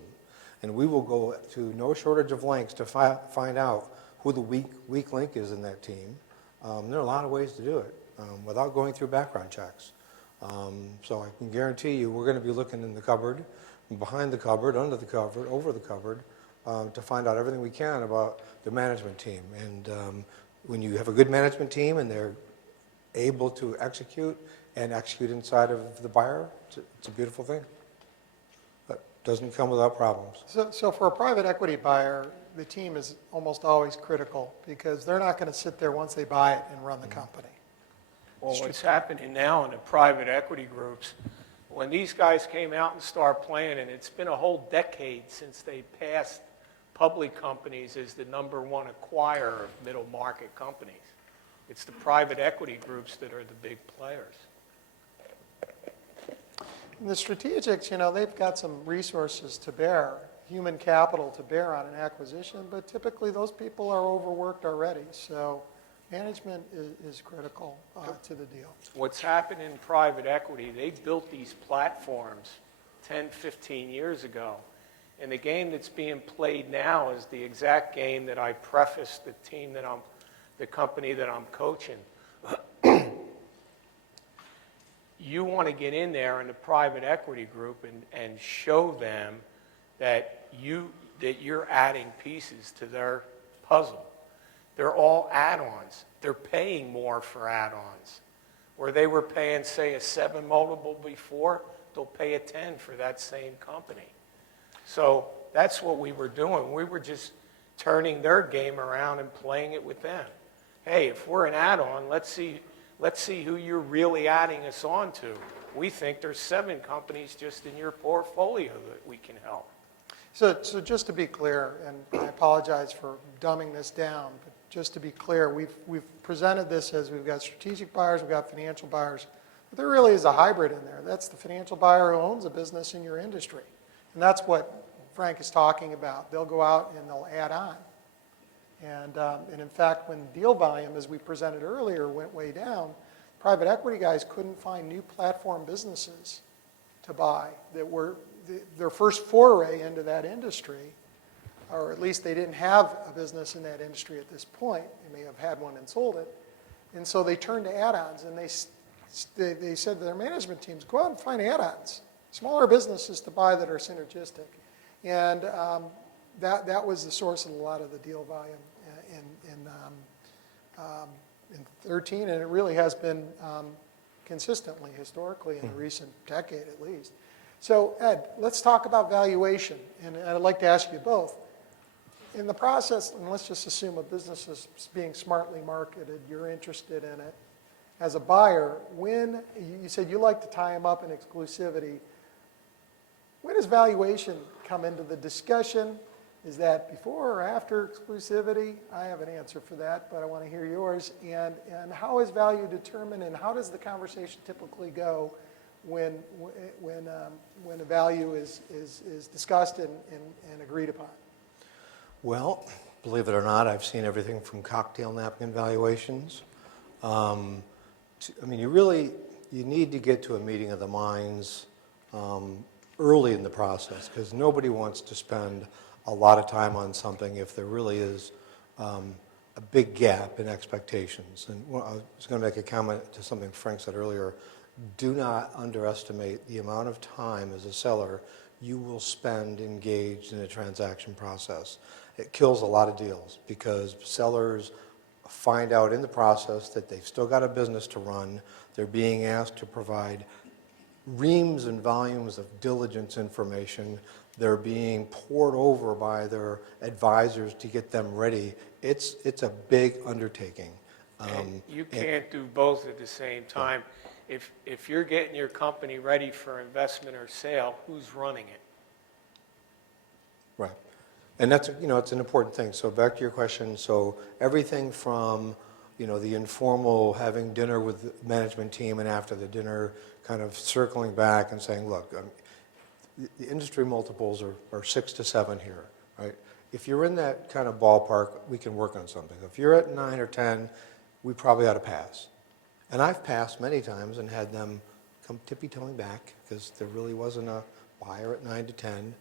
And we will go to no shortage of lengths to find out who the weak link is in that team. There are a lot of ways to do it without going through background checks. So I can guarantee you we're going to be looking in the cupboard, behind the cupboard, under the cupboard, over the cupboard, to find out everything we can about the management team. And when you have a good management team and they're able to execute and execute inside of the buyer, it's a beautiful thing. But it doesn't come without problems. So for a private equity buyer, the team is almost always critical because they're not going to sit there once they buy it and run the company. Well, what's happening now in the private equity groups, when these guys came out and started playing, and it's been a whole decade since they passed public companies as the '1 acquirer of middle market companies. It's the private equity groups that are the big players. And the strategics, they've got some resources to bear, human capital to bear on an acquisition, but typically those people are overworked already. So management is critical to the deal. What's happened in private equity, they built these platforms 10, 15 years ago. And the game that's being played now is the exact game that I prefaced the company that I'm coaching. You want to get in there in the private equity group and show them that you're adding pieces to their puzzle. They're all add-ons. They're paying more for add-ons. Where they were paying, say, a 7 multiple before, they'll pay a 10 for that same company. So that's what we were doing. We were just turning their game around and playing it with them. Hey, if we're an add-on, let's see who you're really adding us on to. We think there's 7 companies just in your portfolio that we can help. So just to be clear, and I apologize for dumbing this down, but just to be clear, we've presented this as we've got strategic buyers, we've got financial buyers, but there really is a hybrid in there. That's the financial buyer who owns a business in your industry. And that's what Frank is talking about. They'll go out and they'll add on. And in fact, when deal volume, as we presented earlier, went way down, private equity guys couldn't find new platform businesses to buy that were their first foray into that industry, or at least they didn't have a business in that industry at this point. They may have had one and sold it. And so they turned to add-ons, and they said to their management teams, go out and find add-ons, smaller businesses to buy that are synergistic. And that was the source of a lot of the deal volume in 13, and it really has been consistently, historically, in the recent decade at least. So Ed, let's talk about valuation, and I'd like to ask you both. In the process, and let's just assume a business is being smartly marketed, you're interested in it. As a buyer, when, you said you like to tie them up in exclusivity, when does valuation come into the discussion? Is that before or after exclusivity? I have an answer for that, but I want to hear yours. And how is value determined, and how does the conversation typically go when a value is discussed and agreed upon? Well, believe it or not, I've seen everything from cocktail napkin valuations. You need to get to a meeting of the minds early in the process, because nobody wants to spend a lot of time on something if there really is a big gap in expectations. And I was going to make a comment to something Frank said earlier. Do not underestimate the amount of time as a seller you will spend engaged in a transaction process. It kills a lot of deals because sellers find out in the process that they've still got a business to run. They're being asked to provide reams and volumes of diligence information. They're being poured over by their advisors to get them ready. It's a big undertaking. And you can't do both at the same time. If you're getting your company ready for investment or sale, who's running it? Right. And that's, it's an important thing. So back to your question, so everything from, the informal having dinner with the management team, and after the dinner kind of circling back and saying, look, the industry multiples are 6 to 7 here, right? If you're in that kind of ballpark, we can work on something. If you're at 9 or 10, we probably ought to pass. And I've passed many times and had them come tippy-toeing back because there really wasn't a buyer at 9 to 10.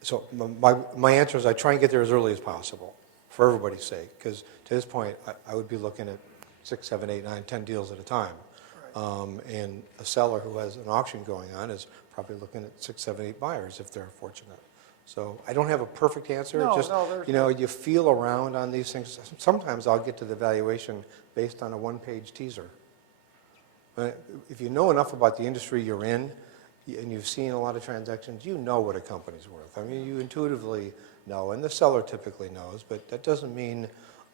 So my answer is I try and get there as early as possible. for everybody's sake, because to this point, I would be looking at 6, 7, 8, 9, 10 deals at a time. And a seller who has an auction going on is probably looking at 6, 7, 8 buyers if they're fortunate. So I don't have a perfect answer. No, Just, no, there's you know, you feel around on these things. Sometimes I'll get to the valuation based on a one-page teaser. If you know enough about the industry you're in, and you've seen a lot of transactions, you know what a company's worth. I mean, you intuitively know, and the seller typically knows, but that doesn't mean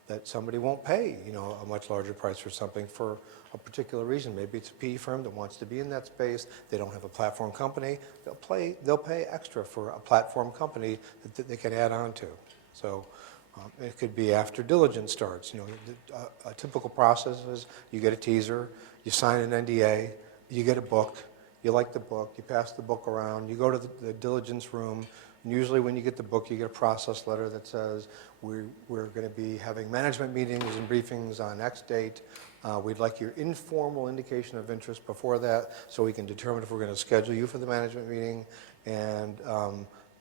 that somebody won't pay, you know, a much larger price for something for a particular reason. Maybe it's a PE firm that wants to be in that space. They don't have a platform company. They'll pay extra for a platform company that they can add on to. So it could be after diligence starts. You know, a typical process is you get a teaser, you sign an NDA, you get a book, you like the book, you pass the book around, you go to the diligence room. And usually when you get the book, you get a process letter that says, we're going to be having management meetings and briefings on X date. We'd like your informal indication of interest before that so we can determine if we're going to schedule you for the management meeting. And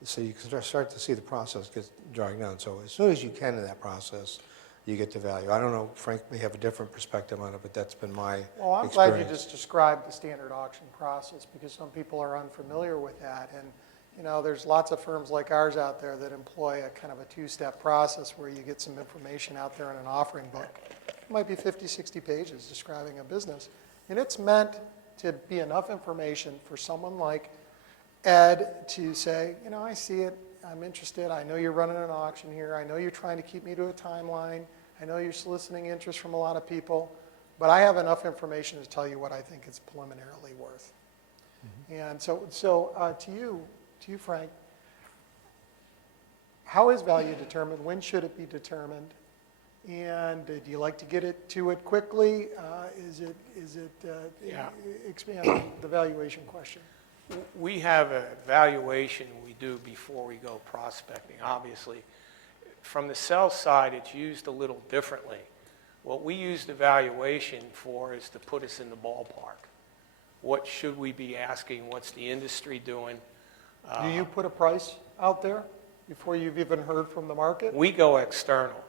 so you can start to see the process get dragged down. So as soon as you can in that process, you get the value. I don't know, Frank may have a different perspective on it, but that's been my Well, I'm experience. glad you just described the standard auction process, because some people are unfamiliar with that. And, you know, there's lots of firms like ours out there that employ a kind of a two-step process where you get some information out there in an offering book. It might be 50, 60 pages describing a business. And it's meant to be enough information for someone like Ed to say, you know, I see it, I'm interested, I know you're running an auction here, I know you're trying to keep me to a timeline, I know you're soliciting interest from a lot of people, but I have enough information to tell you what I think it's preliminarily worth. And so to you, Frank, how is value determined? When should it be determined? And do you like to get to it quickly? Yeah. Expand on the valuation question. We have a valuation we do before we go prospecting, obviously. From the sell side, it's used a little differently. What we use the valuation for is to put us in the ballpark. What should we be asking? What's the industry doing? Do you put a price out there before you've even heard from the market? We go external.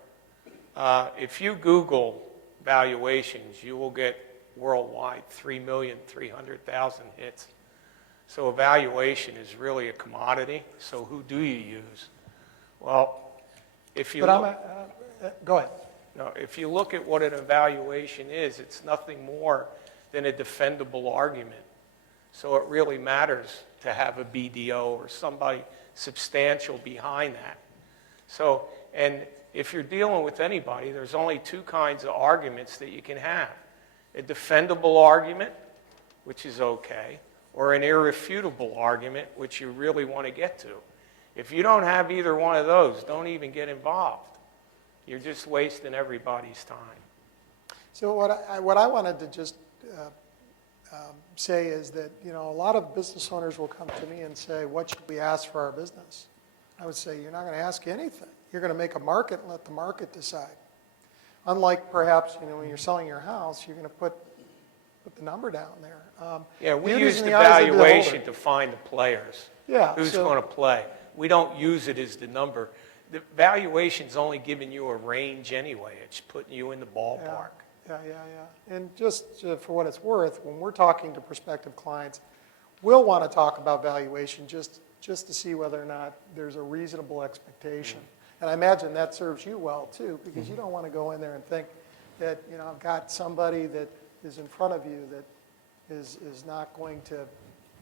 If you Google valuations, you will get worldwide 3,300,000 hits. So a valuation is really a commodity. So who do you use? Well, if you Go ahead. no, if you look at what an evaluation is, it's nothing more than a defendable argument. So it really matters to have a BDO or somebody substantial behind that. So, and if you're dealing with anybody, there's only two kinds of arguments that you can have. A defendable argument, which is okay, or an irrefutable argument, which you really want to get to. If you don't have either one of those, don't even get involved. You're just wasting everybody's time. So what I wanted to just say is that, you know, a lot of business owners will come to me and say, what should we ask for our business? I would say, you're not going to ask anything. You're going to make a market and let the market decide. Unlike perhaps, you know, when you're selling your house, you're going to put the number down there. Yeah, we beauty's use in the the eyes of the valuation beholder. to find the players. Yeah, Who's so- going to play. We don't use it as the number. The valuation's only giving you a range anyway. It's putting you in the ballpark. Yeah. And just for what it's worth, when we're talking to prospective clients, we'll want to talk about valuation just to see whether or not there's a reasonable expectation. And I imagine that serves you well too, because you don't want to go in there and think that, you know, I've got somebody that is in front of you that is not going to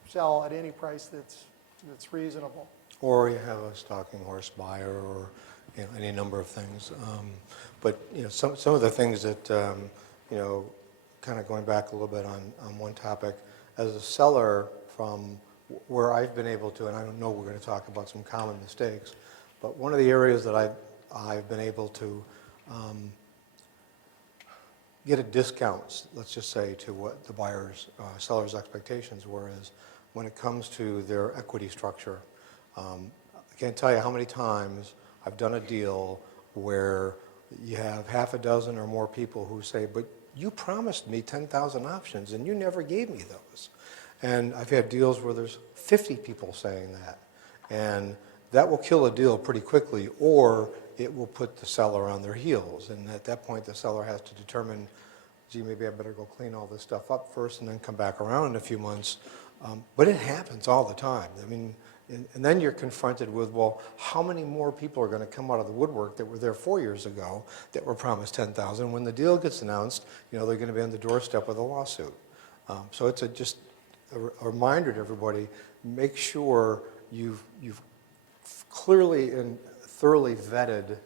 sell at any price that's reasonable. Or you have a stalking horse buyer, or you know, any number of things. But you know, some of the things that you know, kind of going back a little bit on one topic, as a seller, from where I've been able to, and I don't know, we're going to talk about some common mistakes, but one of the areas that I've been able to get a discount, let's just say, to what the buyer's seller's expectations were, is when it comes to their equity structure. I can't tell you how many times I've done a deal where you have half a dozen or more people who say, but you promised me 10,000 options and you never gave me those. And I've had deals where there's 50 people saying that. And that will kill a deal pretty quickly, or it will put the seller on their heels. And at that point, the seller has to determine, gee, maybe I better go clean all this stuff up first and then come back around in a few months. But it happens all the time. I mean, and then you're confronted with, well, how many more people are going to come out of the woodwork that were there 4 years ago that were promised $10,000? When the deal gets announced, you know, they're going to be on the doorstep with a lawsuit. So it's just a reminder to everybody, make sure you've clearly and thoroughly vetted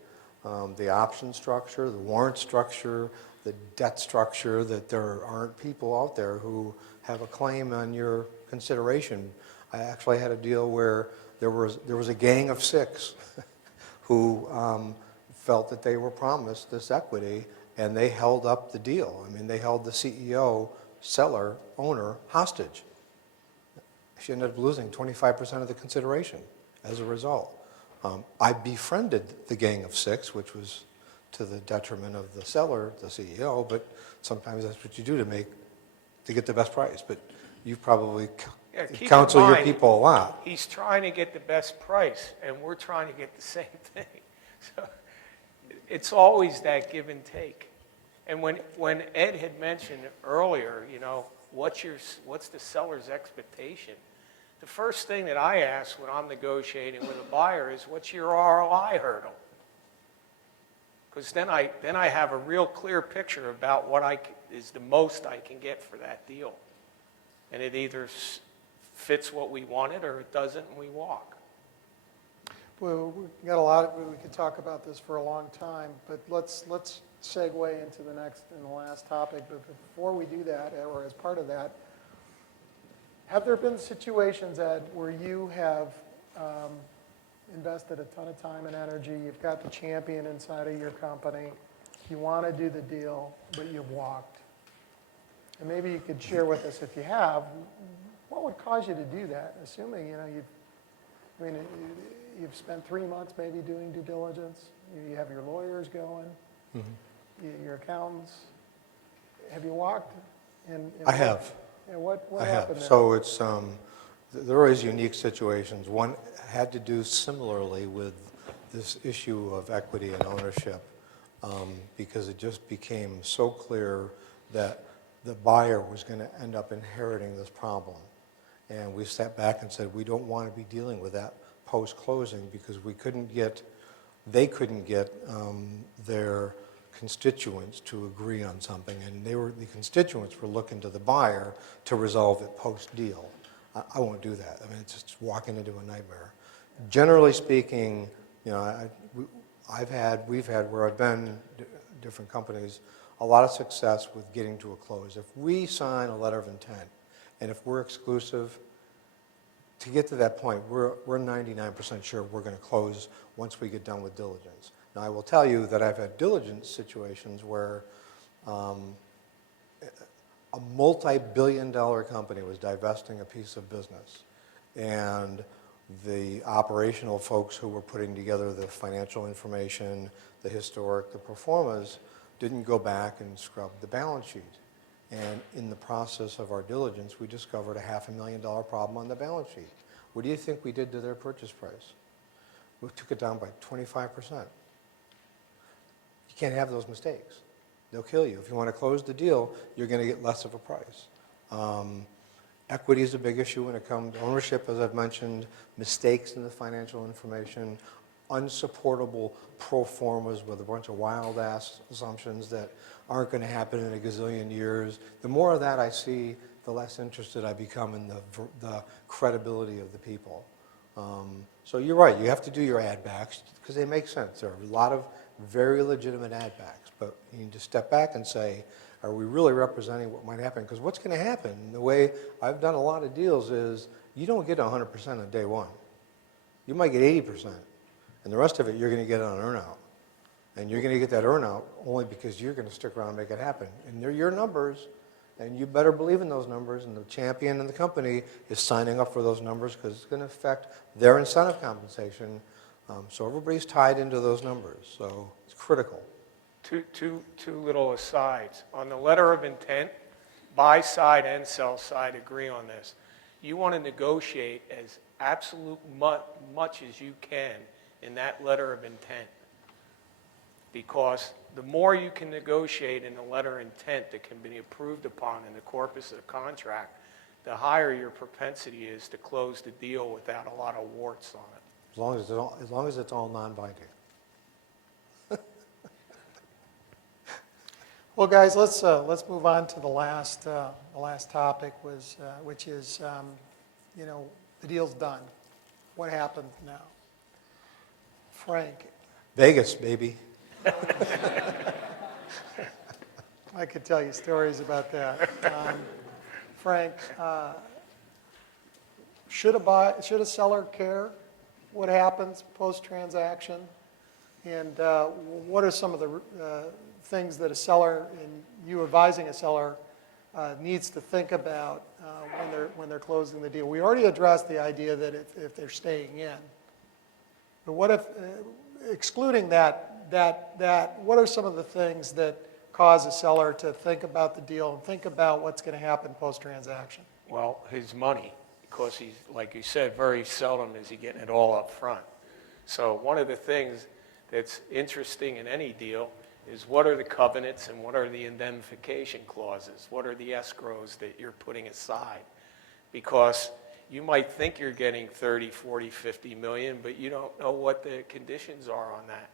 the option structure, the warrant structure, the debt structure, that there aren't people out there who have a claim on your consideration. I actually had a deal where there was a gang of 6 who felt that they were promised this equity, and they held up the deal. I mean, they held the CEO, seller, owner hostage. She ended up losing 25% of the consideration as a result. I befriended the gang of 6, which was to the detriment of the seller, the CEO, but sometimes that's what you do to get the best price. But you probably Keep counsel in your mind, people a lot. He's trying to get the best price, and we're trying to get the same thing. So it's always that give and take. And when Ed had mentioned earlier, you know, what's the seller's expectation? The first thing that I ask when I'm negotiating with a buyer is, what's your ROI hurdle? Because then I have a real clear picture about what is the most I can get for that deal. And it either fits what we wanted or it doesn't, and we walk. Well, we got a lot, we could talk about this for a long time, but let's segue into the next and the last topic. But before we do that, or as part of that, have there been situations, Ed, where you have invested a ton of time and energy, you've got the champion inside of your company, you want to do the deal, but you've walked? And maybe you could share with us, if you have, what would cause you to do that? Assuming, you know, you've spent 3 months maybe doing due diligence, you have your lawyers going, your accountants. Have you walked? I have. And what I happened have. there? So it's, there are always unique situations. One had to do similarly with this issue of equity and ownership, because it just became so clear that the buyer was going to end up inheriting this problem. And we sat back and said, we don't want to be dealing with that post-closing, because they couldn't get their constituents to agree on something, and the constituents were looking to the buyer to resolve it post-deal. I won't do that. I mean, it's just walking into a nightmare. Generally speaking, you know, we've had where I've been, different companies, a lot of success with getting to a close. If we sign a letter of intent, and if we're exclusive, to get to that point, we're 99% sure we're going to close once we get done with diligence. Now, I will tell you that I've had diligence situations where a multi-billion-dollar company was divesting a piece of business, and the operational folks who were putting together the financial information, the historic, the pro formas, didn't go back and scrub the balance sheet. And in the process of our diligence, we discovered a $500,000 problem on the balance sheet. What do you think we did to their purchase price? We took it down by 25%. You can't have those mistakes. They'll kill you. If you want to close the deal, you're going to get less of a price. Equity is a big issue when it comes to ownership, as I've mentioned, mistakes in the financial information, unsupportable pro formas with a bunch of wild-ass assumptions that aren't going to happen in a gazillion years. The more of that I see, the less interested I become in the credibility of the people. So you're right, you have to do your add-backs because they make sense. There are a lot of very legitimate add-backs, but you need to step back and say, are we really representing what might happen? Because what's going to happen, the way I've done a lot of deals is, you don't get 100% on day one. You might get 80%, and the rest of it you're going to get on earn-out. And you're going to get that earn-out only because you're going to stick around and make it happen. And they're your numbers, and you better believe in those numbers, and the champion in the company is signing up for those numbers because it's going to affect their incentive compensation. So everybody's tied into those numbers, so it's critical. Two little asides. On the letter of intent, buy side and sell side agree on this. You want to negotiate as absolute much as you can in that letter of intent. Because the more you can negotiate in a letter of intent that can be approved upon in the corpus of the contract, the higher your propensity is to close the deal without a lot of warts on it. As long as it's all non-binding. Well, guys, let's move on to the last topic, which is, the deal's done. What happened now? Frank, Vegas, baby. I could tell you stories about that. Frank, should a seller care what happens post-transaction? And what are some of the things that a seller, and you advising a seller, needs to think about when they're closing the deal? We already addressed the idea that if they're staying in. But what if, excluding that, what are some of the things that cause a seller to think about the deal and think about what's going to happen post-transaction? Well, his money, because he's, like you said, very seldom is he getting it all up front. So one of the things that's interesting in any deal is what are the covenants and what are the indemnification clauses? What are the escrows that you're putting aside? Because you might think you're getting 30, 40, 50 million, but you don't know what the conditions are on that.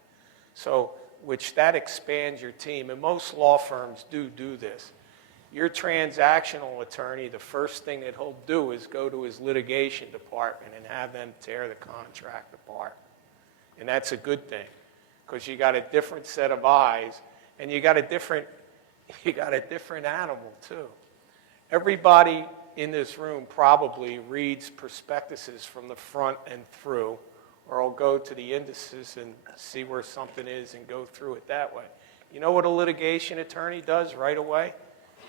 So, which that expands your team, and most law firms do this. Your transactional attorney, the first thing that he'll do is go to his litigation department and have them tear the contract apart. And that's a good thing, because you got a different set of eyes, and you got a different animal too. Everybody in this room probably reads prospectuses from the front and through, or I'll go to the indices and see where something is and go through it that way. You know what a litigation attorney does right away?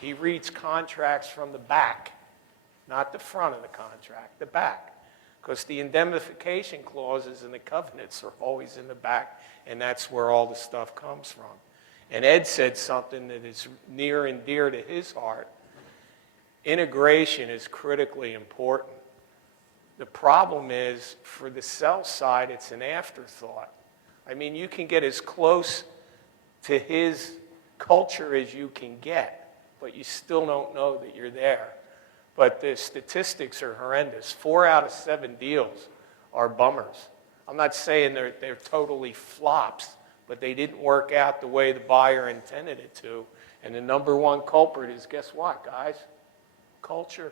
He reads contracts from the back, not the front of the contract, the back. Because the indemnification clauses and the covenants are always in the back, and that's where all the stuff comes from. And Ed said something that is near and dear to his heart. Integration is critically important. The problem is, for the sell side, it's an afterthought. I mean, you can get as close to his culture as you can get, but you still don't know that you're there. But the statistics are horrendous. 4 out of 7 deals are bummers. I'm not saying they're totally flops, but they didn't work out the way the buyer intended it to. And the number one culprit is, guess what, guys? Culture.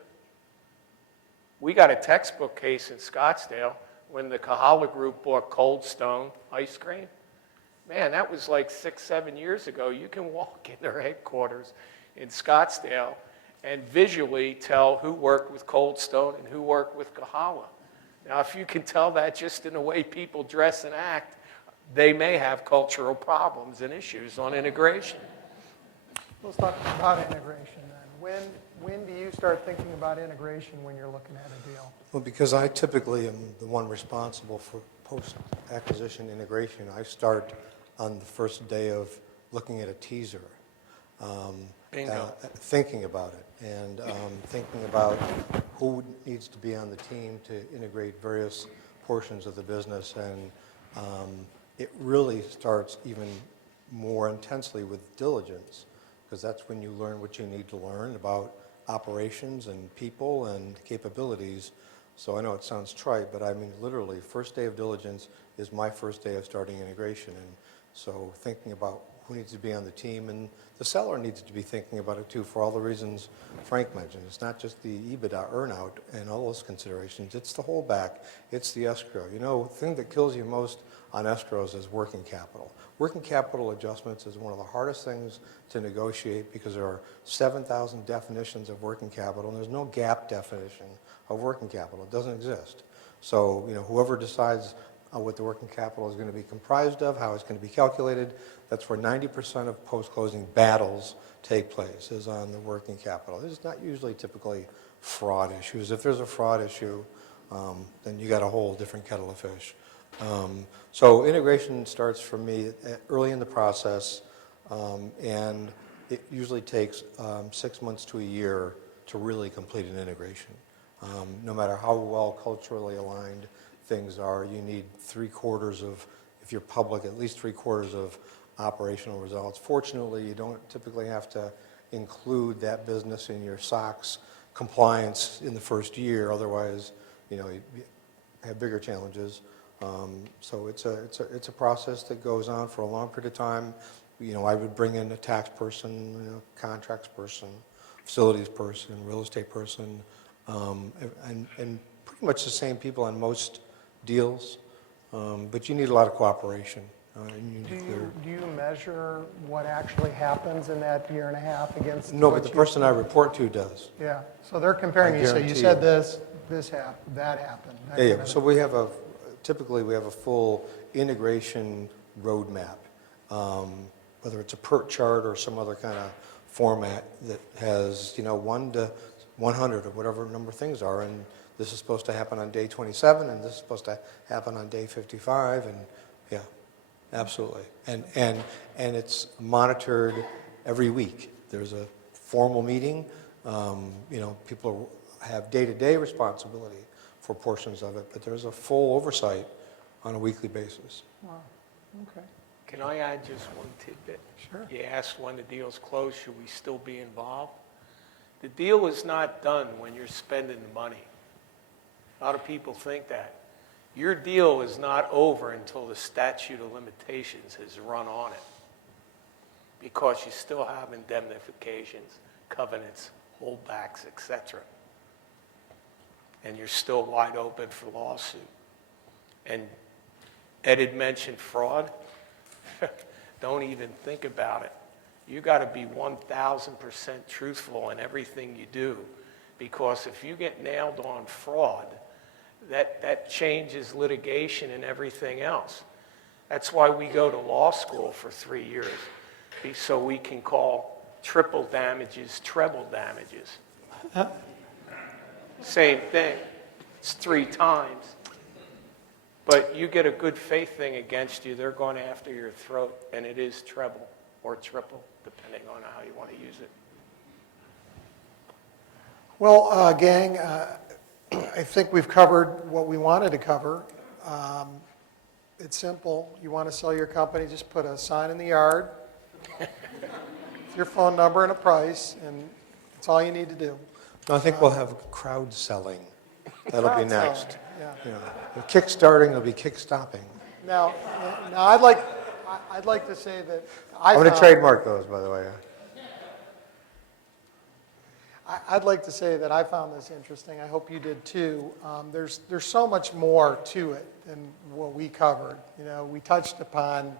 We got a textbook case in Scottsdale when the Kahala Group bought Cold Stone ice cream. Man, that was like 6, 7 years ago. You can walk in their headquarters in Scottsdale and visually tell who worked with Cold Stone and who worked with Kahala. Now, if you can tell that just in the way people dress and act, they may have cultural problems and issues on integration. Let's talk about integration then. When do you start thinking about integration when you're looking at a deal? Well, because I typically am the one responsible for post-acquisition integration, I start on the first day of looking at a teaser. Bingo. Thinking about it and thinking about who needs to be on the team to integrate various portions of the business, and it really starts even more intensely with diligence, because that's when you learn what you need to learn about operations and people and capabilities. So I know it sounds trite, but I mean literally, first day of diligence is my first day of starting integration, and so thinking about who needs to be on the team, and the seller needs to be thinking about it too, for all the reasons Frank mentioned. It's not just the EBITDA earnout and all those considerations, it's the holdback, it's the escrow. You know, the thing that kills you most on escrows is working capital. Working capital adjustments is one of the hardest things to negotiate, because there are 7,000 definitions of working capital, and there's no GAAP definition of working capital. It doesn't exist. So, you know, whoever decides what the working capital is going to be comprised of, how it's going to be calculated, that's where 90% of post-closing battles take place, is on the working capital. There's not usually typically fraud issues. If there's a fraud issue, then you got a whole different kettle of fish. So integration starts for me early in the process, and it usually takes 6 months to a year to really complete an integration. No matter how well culturally aligned things are, you need three-quarters of, if you're public, at least three-quarters of operational results. Fortunately, you don't typically have to include that business in your SOX compliance in the first year, otherwise, you have bigger challenges. So it's a process that goes on for a long period of time. I would bring in a tax person, contracts person, facilities person, real estate person, and pretty much the same people on most deals. But you need a lot of cooperation. And you need Do you measure what actually happens in that year and a half against? No, what but the you- person I report to does. Yeah, so they're comparing I you, so you guarantee said you. this happened, that happened. that Yeah, kind yeah. of So typically we have a full integration roadmap, whether it's a PERT chart or some other kind of format that has, 1 to 100 or whatever number of things are, and this is supposed to happen on day 27, and this is supposed to happen on day 55, and yeah, absolutely. And it's monitored every week. There's a formal meeting. People have day-to-day responsibility for portions of it, but there's a full oversight on a weekly basis. Wow, okay, Can I add just one tidbit? sure. You asked when the deal's closed, should we still be involved? The deal is not done when you're spending the money. A lot of people think that. Your deal is not over until the statute of limitations has run on it, because you still have indemnifications, covenants, holdbacks, etc. And you're still wide open for lawsuit. And Ed had mentioned fraud. Don't even think about it. You got to be 1,000% truthful in everything you do, because if you get nailed on fraud, that changes litigation and everything else. That's why we go to law school for 3 years, so we can call triple damages treble damages. Same thing. It's 3 times. But you get a good faith thing against you, they're going after your throat, and it is treble or triple, depending on how you want to use it. Well, gang, I think we've covered what we wanted to cover. It's simple. You want to sell your company, just put a sign in the yard, with your phone number and a price, and that's all you need to do. No, I think we'll have crowd selling. That'll be Crowd selling, next. yeah. The kick-starting will be kick-stopping. Now I'd like to say that I'm going to trademark those, by the way. I'd like to say that I found this interesting. I hope you did too. There's so much more to it than what we covered. We touched upon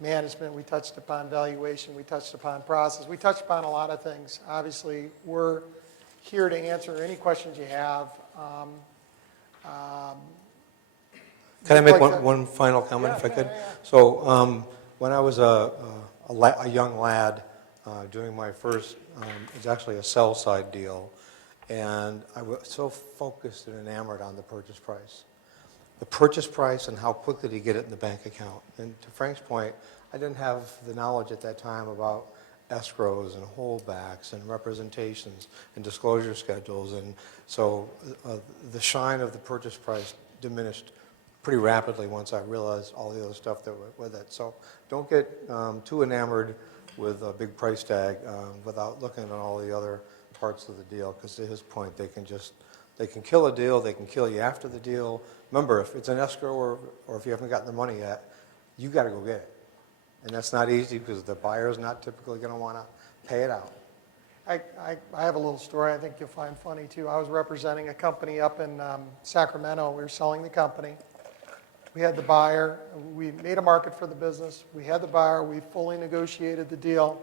management, we touched upon valuation, we touched upon process, we touched upon a lot of things. Obviously, we're here to answer any questions you have. Can I make like one final comment, if I could? Yeah. So when I was a young lad doing my first, it was actually a sell-side deal, and I was so focused and enamored on the purchase price. The purchase price and how quickly to get it in the bank account. And to Frank's point, I didn't have the knowledge at that time about escrows and holdbacks and representations and disclosure schedules, and so the shine of the purchase price diminished pretty rapidly once I realized all the other stuff that went with it. So don't get too enamored with a big price tag without looking at all the other parts of the deal, because to his point, they can kill a deal, they can kill you after the deal. Remember, if it's an escrow or if you haven't gotten the money yet, you got to go get it. And that's not easy because the buyer's not typically going to want to pay it out. I have a little story I think you'll find funny too. I was representing a company up in Sacramento. We were selling the company. We had the buyer. We made a market for the business. We had the buyer. We fully negotiated the deal.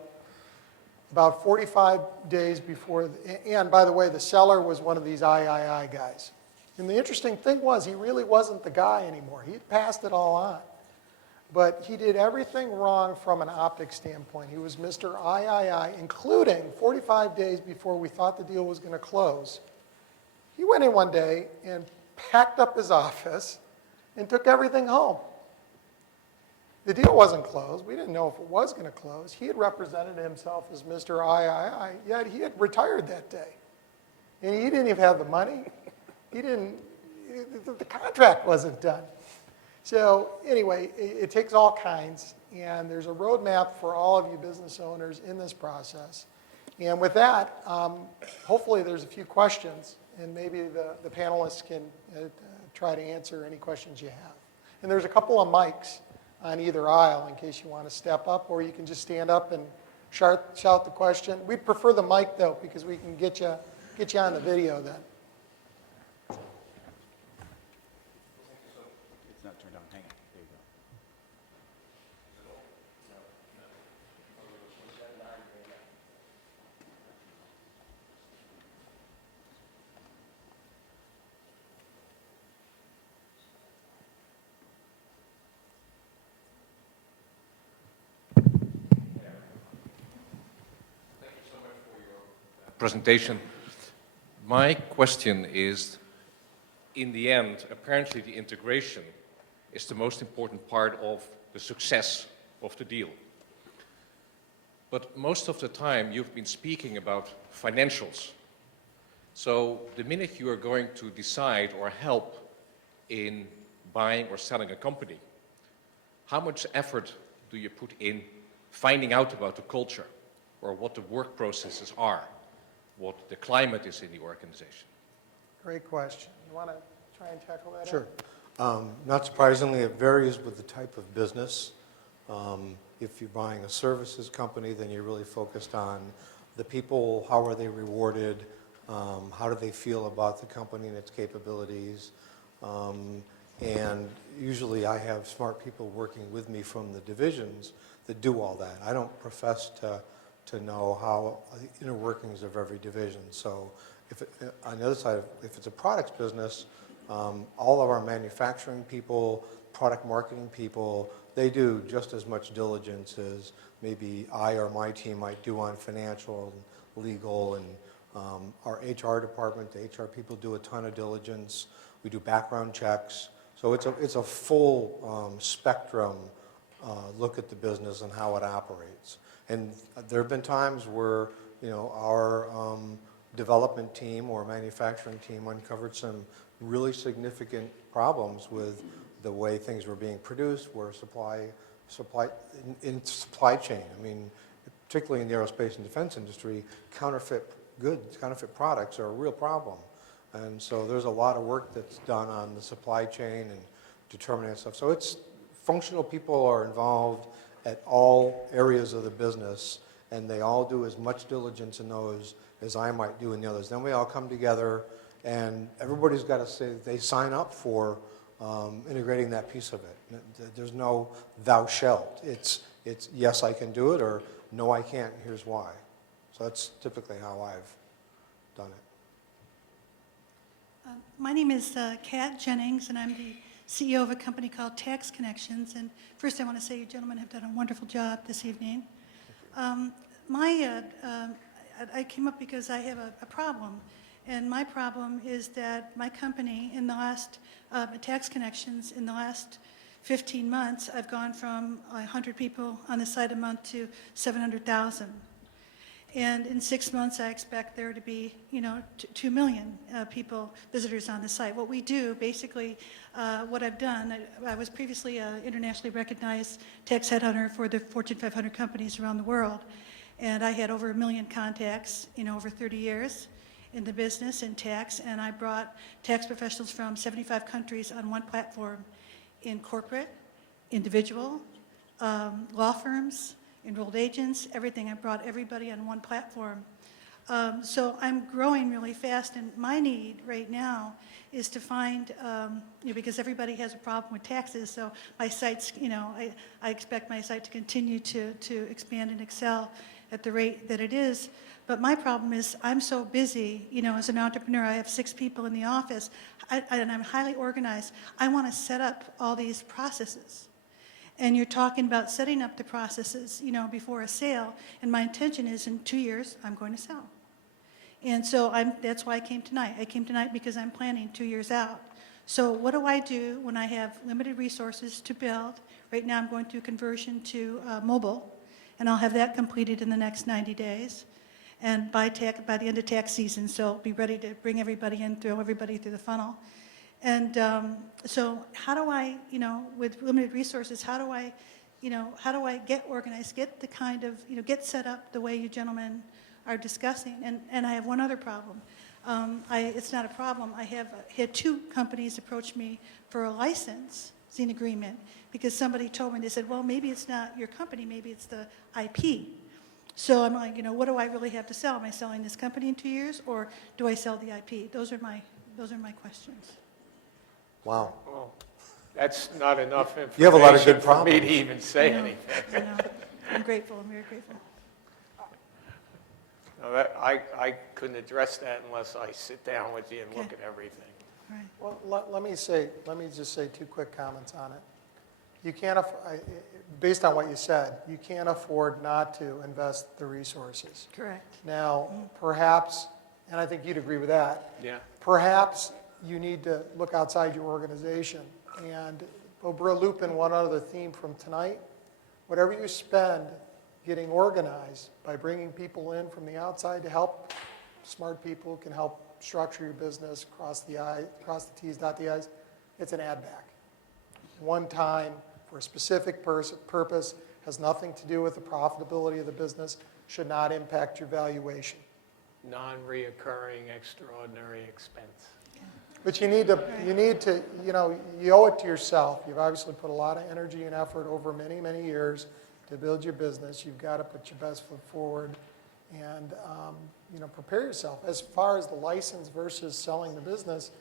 About 45 days before, and by the way, the seller was one of these III guys. And the interesting thing was, he really wasn't the guy anymore. He had passed it all on. But he did everything wrong from an optics standpoint. He was Mr. III, including 45 days before we thought the deal was going to close. He went in one day and packed up his office and took everything home. The deal wasn't closed. We didn't know if it was going to close. He had represented himself as Mr. III, yet he had retired that day. And he didn't even have the money. he didn't, the contract wasn't done. So anyway, it takes all kinds, and there's a roadmap for all of you business owners in this process. And with that, hopefully there's a few questions, and maybe the panelists can try to answer any questions you have. And there's a couple of mics on either aisle in case you want to step up, or you can just stand up and shout the question. We'd prefer the mic, though, because we can get you on the video then. It's not turned on. Hang on. There you go. Presentation. My question is, in the end, apparently the integration is the most important part of the success of the deal. But most of the time you've been speaking about financials. So the minute you are going to decide or help in buying or selling a company, how much effort do you put in finding out about the culture or what the work processes are, what the climate is in the organization? Great question. You want to try and tackle that? Sure. Not surprisingly, it varies with the type of business. If you're buying a services company, then you're really focused on the people, how are they rewarded, how do they feel about the company and its capabilities. And usually I have smart people working with me from the divisions that do all that. I don't profess to know how the inner workings of every division. So on the other side, if it's a products business, all of our manufacturing people, product marketing people, they do just as much diligence as maybe I or my team might do on financial and legal, and our HR department, the HR people do a ton of diligence. We do background checks. So it's a full spectrum look at the business and how it operates. And there have been times where, our development team or manufacturing team uncovered some really significant problems with the way things were being produced, where supply chain. I mean, particularly in the aerospace and defense industry, counterfeit goods, counterfeit products are a real problem. And so there's a lot of work that's done on the supply chain and determining that stuff. So it's functional people are involved at all areas of the business, and they all do as much diligence in those as I might do in the others. Then we all come together, and everybody's got to say they sign up for integrating that piece of it. There's no thou shalt. It's yes, I can do it, or no, I can't, here's why. So that's typically how I've done it. My name is Kat Jennings, and I'm the CEO of a company called Tax Connections. And first I want to say you gentlemen have done a wonderful job this evening. I came up because I have a problem. And my problem is that my company, in the last, Tax Connections, in the last 15 months, I've gone from 100 people on the site a month to 700,000. And in 6 months, I expect there to be, 2 million people, visitors on the site. What we do, basically, what I've done, I was previously an internationally recognized tax headhunter for the Fortune 500 companies around the world. And I had over 1 million contacts, over 30 years in the business in tax. And I brought tax professionals from 75 countries on one platform in corporate, individual, law firms, enrolled agents, everything. I brought everybody on one platform. So I'm growing really fast, and my need right now is to find, because everybody has a problem with taxes, so my site's, I expect my site to continue to expand and excel at the rate that it is. But my problem is I'm so busy, as an entrepreneur, I have 6 people in the office, and I'm highly organized. I want to set up all these processes. And you're talking about setting up the processes, before a sale. And my intention is in 2 years, I'm going to sell. And so that's why I came tonight. I came tonight because I'm planning 2 years out. So what do I do when I have limited resources to build? Right now I'm going through conversion to mobile, and I'll have that completed in the next 90 days. and by the end of tax season, so be ready to bring everybody in, throw everybody through the funnel. And so how do I, with limited resources, how do I get organized, get the kind of, get set up the way you gentlemen are discussing? And I have one other problem. It's not a problem. I had 2 companies approach me for a licensing agreement because somebody told me, they said, well, maybe it's not your company, maybe it's the IP. So I'm like, what do I really have to sell? Am I selling this company in 2 years, or do I sell the IP? Those are my questions. Wow. Well, that's not enough information You have a lot of good for me to problems. even say I know, anything. I know. I'm grateful, I'm very grateful. No, I couldn't address that unless I sit down with you and look Okay. at everything. All right. Well, let me just say 2 quick comments on it. You can't, based on what you said, you can't afford not to invest the resources. Correct. Now, perhaps, and I think you'd agree with that, Yeah. perhaps you need to look outside your organization. And we'll loop in one other theme from tonight. Whatever you spend getting organized by bringing people in from the outside to help, smart people can help structure your business, cross the T's, dot the I's, it's an add back. One time for a specific purpose, has nothing to do with the profitability of the business, should not impact your valuation. Non-reoccurring extraordinary expense. But you need to, you owe it to yourself. You've obviously put a lot of energy and effort over many, many years to build your business. You've got to put your best foot forward and, prepare yourself. As far as the license versus selling the business,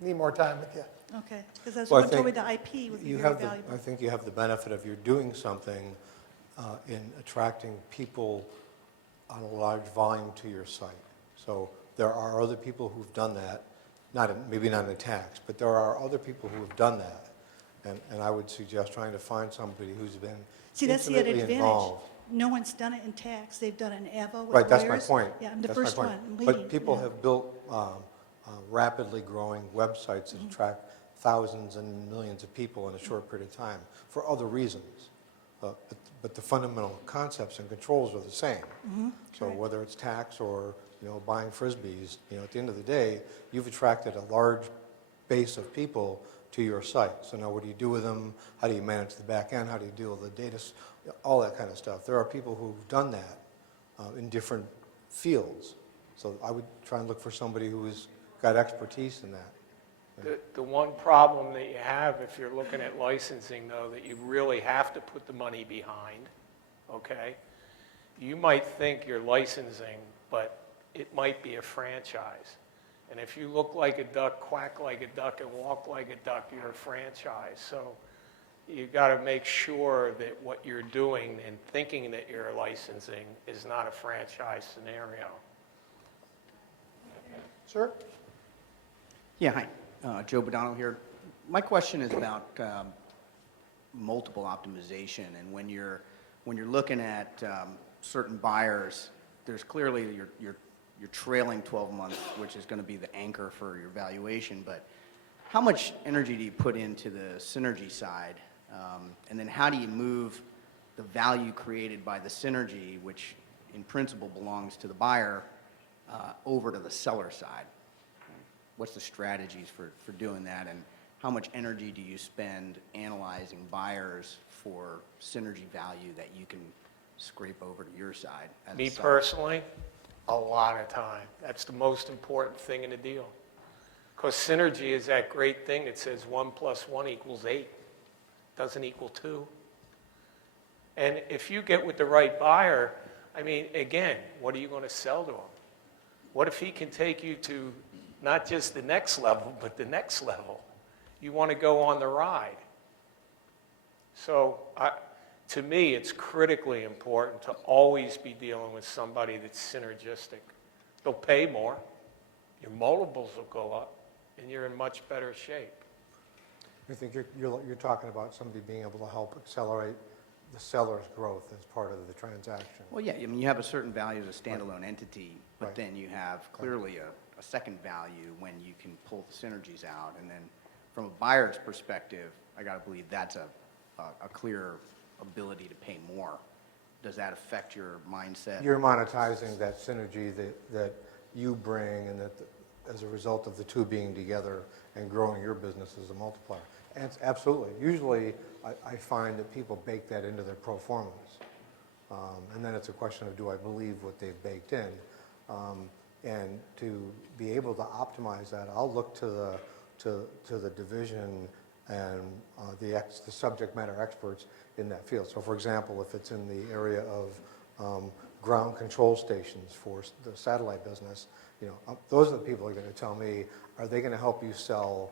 need more time with you. Okay, because that's Well, I what told me think the IP would be You very have valuable. I think you have the benefit of you're doing something in attracting people on a large volume to your site. So there are other people who've done that, maybe not in tax, but there are other people who have done that. And I would suggest trying to find somebody who's been See, that's the added intimately advantage. involved. No one's done it in tax. They've done it in AVA with Right, that's lawyers. my point. Yeah, I'm the That's my first point. one, I'm leading. But people yeah. have built rapidly growing websites that attract thousands and millions of people in a short period of time for other reasons. But the fundamental concepts and controls are the same. So correct. whether it's tax or buying frisbees, at the end of the day, you've attracted a large base of people to your site. So now what do you do with them? How do you manage the back end? How do you deal with the data? All that kind of stuff. There are people who've done that in different fields. So I would try and look for somebody who's got expertise in that. The one problem that you have if you're looking at licensing, though, that you really have to put the money behind, okay? You might think you're licensing, but it might be a franchise. And if you look like a duck, quack like a duck, and walk like a duck, you're a franchise. So you got to make sure that what you're doing and thinking that you're licensing is not a franchise scenario. Sir? Yeah, hi, Joe Badano here. My question is about multiple optimization, and when you're looking at certain buyers, there's clearly your trailing 12 months, which is going to be the anchor for your valuation. But how much energy do you put into the synergy side, and then how do you move the value created by the synergy, which in principle belongs to the buyer, over to the seller side? What's the strategies for doing that, and how much energy do you spend analyzing buyers for synergy value that you can scrape over to your side? As Me a seller? personally, a lot of time. That's the most important thing in a deal. Because synergy is that great thing that says 1 + 1 = 8. Doesn't equal 2. And if you get with the right buyer, again, what are you going to sell to him? What if he can take you to not just the next level, but the next level? You want to go on the ride. So to me, it's critically important to always be dealing with somebody that's synergistic. They'll pay more, your multiples will go up, and you're in much better shape. I think you're talking about somebody being able to help accelerate the seller's growth as part of the transaction. Well, yeah, you have a certain value as a standalone entity, but Right. then you have clearly a second value when you can pull the synergies out. And then from a buyer's perspective, I got to believe that's a clear ability to pay more does that affect your mindset? You're monetizing that synergy that you bring, and that as a result of the two being together and growing your business as a multiplier. And it's absolutely. Usually, I find that people bake that into their pro formas. And then it's a question of, do I believe what they've baked in? And to be able to optimize that, I'll look to the division and the subject matter experts in that field. So for example, if it's in the area of ground control stations for the satellite business, those are the people who are going to tell me, are they going to help you sell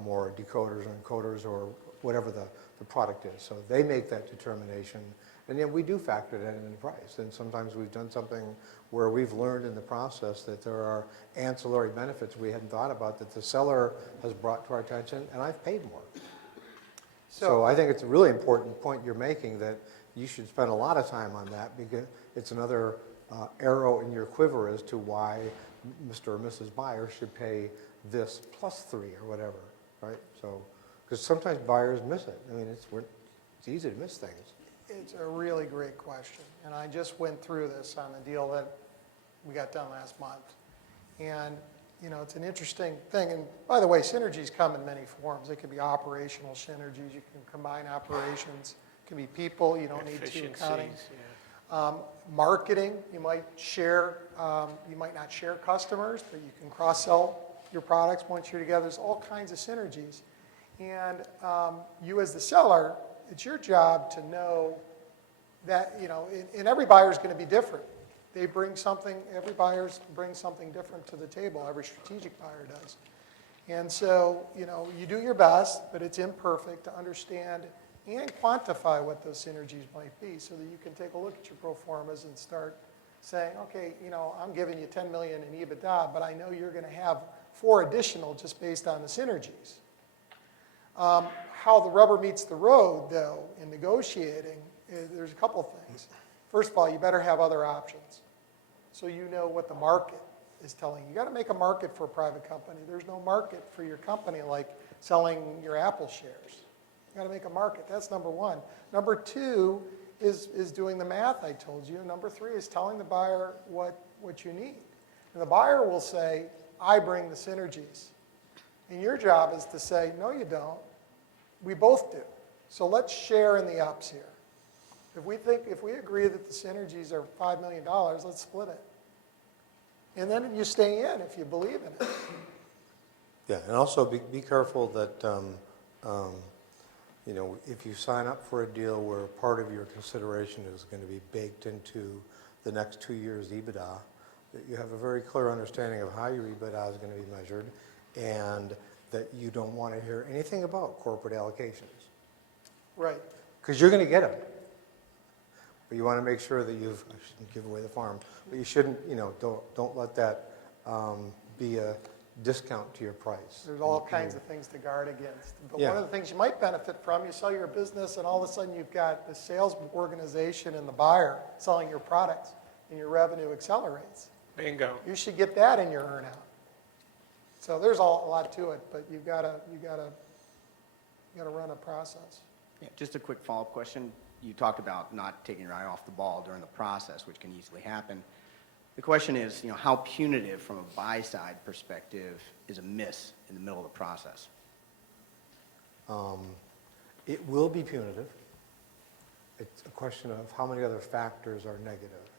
more decoders or encoders or whatever the product is. So they make that determination. And then we do factor that in the price. And sometimes we've done something where we've learned in the process that there are ancillary benefits we hadn't thought about that the seller has brought to our attention, and I've paid more. So I think it's a really important point you're making, that you should spend a lot of time on that, because it's another arrow in your quiver as to why Mr. or Mrs. Buyer should pay this plus 3 or whatever, right? So, because sometimes buyers miss it. I mean, it's easy to miss things. It's a really great question, and I just went through this on the deal that we got done last month. And, it's an interesting thing. And by the way, synergies come in many forms. It can be operational synergies. You can combine operations. It can be people. You don't need two accounting. Efficiencies, yeah. Marketing, you might share, you might not share customers, but you can cross-sell your products once you're together. There's all kinds of synergies. And you as the seller, it's your job to know that, and every buyer is going to be different. They bring something, every buyer brings something different to the table. Every strategic buyer does. And so, you do your best, but it's imperfect, to understand and quantify what those synergies might be, so that you can take a look at your pro formas and start saying, okay, I'm giving you 10 million in EBITDA, but I know you're going to have 4 additional just based on the synergies. How the rubber meets the road, though, in negotiating, there's a couple things. First of all, you better have other options, so you know what the market is telling you. You got to make a market for a private company. There's no market for your company like selling your Apple shares. You got to make a market. That's number one. Number 2 is doing the math I told you. Number 3 is telling the buyer what you need. And the buyer will say, I bring the synergies. And your job is to say, no, you don't. We both do. So let's share in the ups here. If we agree that the synergies are $5 million, let's split it. And then you stay in if you believe in it. Yeah, and also be careful that, if you sign up for a deal where part of your consideration is going to be baked into the next 2 years' EBITDA, that you have a very clear understanding of how your EBITDA is going to be measured, and that you don't want to hear anything about corporate allocations. Right. Because you're going to get them. But you want to make sure that I shouldn't give away the farm, but you shouldn't, don't let that be a discount to your price. There's all kinds of things to guard against. But Yeah. one of the things you might benefit from, you sell your business and all of a sudden you've got the sales organization and the buyer selling your products, and your revenue accelerates. Bingo. You should get that in your earnout. So there's a lot to it, but you gotta run a process. Yeah, just a quick follow-up question. You talked about not taking your eye off the ball during the process, which can easily happen. The question is, how punitive from a buy-side perspective is a miss in the middle of the process? It will be punitive. It's a question of how many other factors are negative.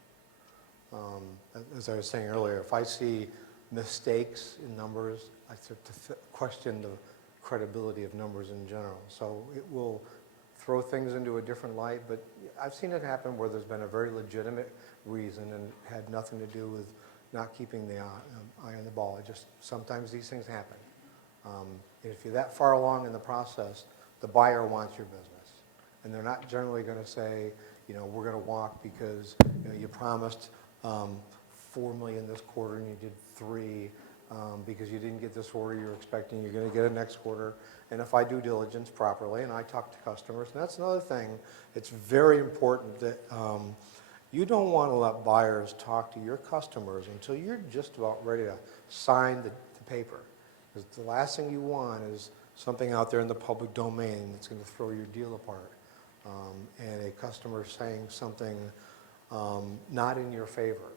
As I was saying earlier, if I see mistakes in numbers, I start to question the credibility of numbers in general. So it will throw things into a different light, but I've seen it happen where there's been a very legitimate reason and had nothing to do with not keeping the eye on the ball. Sometimes these things happen. If you're that far along in the process, the buyer wants your business. And they're not generally going to say, we're going to walk because you promised $4 million this quarter and you did 3 because you didn't get this order you're expecting, you're going to get it next quarter. And if I do diligence properly and I talk to customers, and that's another thing, it's very important that you don't want to let buyers talk to your customers until you're just about ready to sign the paper. Because the last thing you want is something out there in the public domain that's going to throw your deal apart. and a customer saying something not in your favor.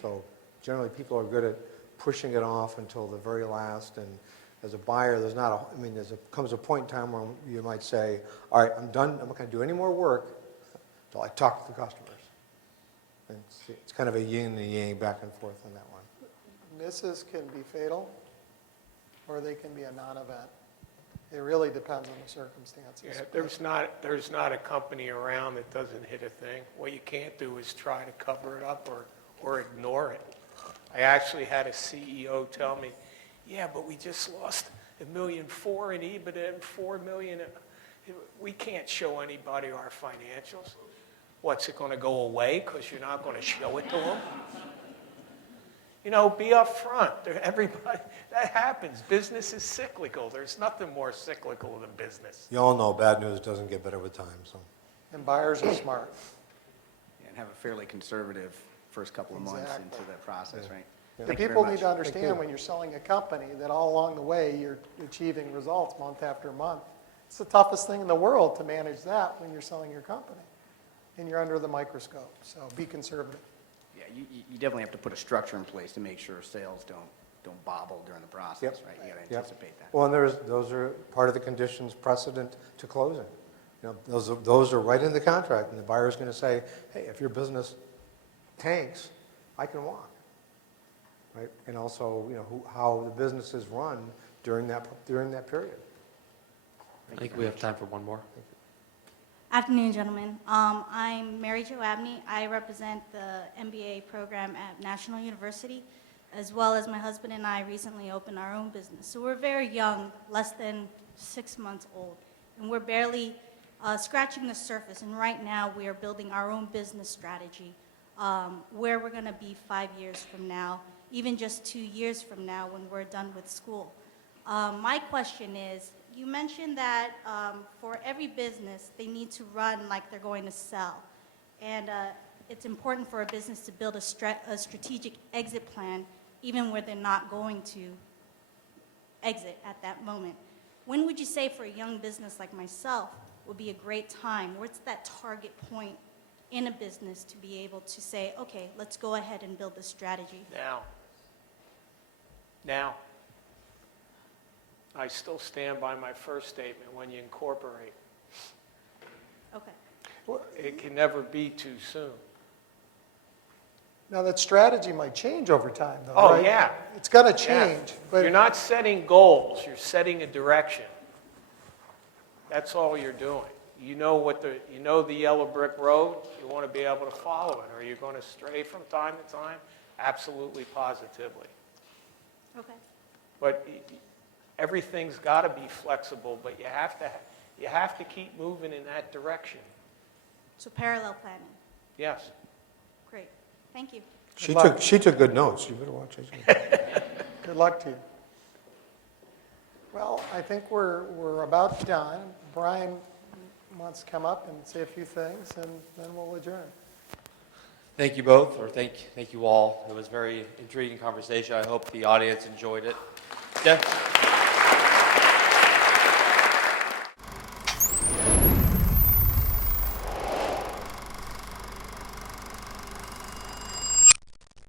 So generally, people are good at pushing it off until the very last, and as a buyer, there's not a, I mean, comes a point in time where you might say, all right, I'm done, I'm not going to do any more work until I talk to the customers. And it's kind of a yin and yang back and forth on that one. Misses can be fatal, or they can be a non-event. It really depends on the circumstances. Yeah, there's not a company around that doesn't hit a thing. What you can't do is try to cover it up or ignore it. I actually had a CEO tell me, yeah, but we just lost $1.4 million in EBITDA and $4 million. We can't show anybody our financials. What's it going to go away because you're not going to show it to them? You know, be upfront. Everybody, that happens. Business is cyclical. There's nothing more cyclical than business. You all know bad news doesn't get better with time, so. And buyers are smart. And have a fairly conservative first couple of months Exactly. into the process, right? The Thank you very people much. need to understand when you're selling a company that all along the way you're achieving results month after month. It's the toughest thing in the world to manage that when you're selling your company and you're under the microscope. So be conservative. Yeah, you definitely have to put a structure in place to make sure sales don't bobble during the process, Yep. right? You got to Yep. anticipate that. Well, and those are part of the conditions precedent to closing. You know, those are right in the contract, and the buyer's going to say, hey, if your business tanks, I can walk. Right? And also, you know, how the business is run during that period. I think we have time for one more. Afternoon, gentlemen. I'm Mary Jo Abney. I represent the MBA program at National University, as well as my husband and I recently opened our own business. So we're very young, less than 6 months old, and we're barely scratching the surface. And right now, we are building our own business strategy, where we're going to be 5 years from now, even just 2 years from now when we're done with school. My question is, you mentioned that for every business, they need to run like they're going to sell. And it's important for a business to build a strategic exit plan, even where they're not going to exit at that moment. When would you say for a young business like myself would be a great time? What's that target point in a business to be able to say, okay, let's go ahead and build this strategy? Now. I still stand by my first statement, when you incorporate. Okay. It can never be too soon. Now, that strategy might change over time, though, Oh, right? yeah. It's going to Yeah. change, but You're not setting goals, you're setting a direction. That's all you're doing. You know the yellow brick road, you want to be able to follow it. Are you going to stray from time to time? Absolutely, positively. Okay. But everything's got to be flexible, but you have to keep moving in that direction. So parallel planning. Yes. Great. Thank you. She took good notes. You better watch it. good luck to you. Well, I think we're about done. Brian wants to come up and say a few things, and then we'll adjourn. Thank you both, or thank you all. It was a very intriguing conversation. I hope the audience enjoyed it. Jeff?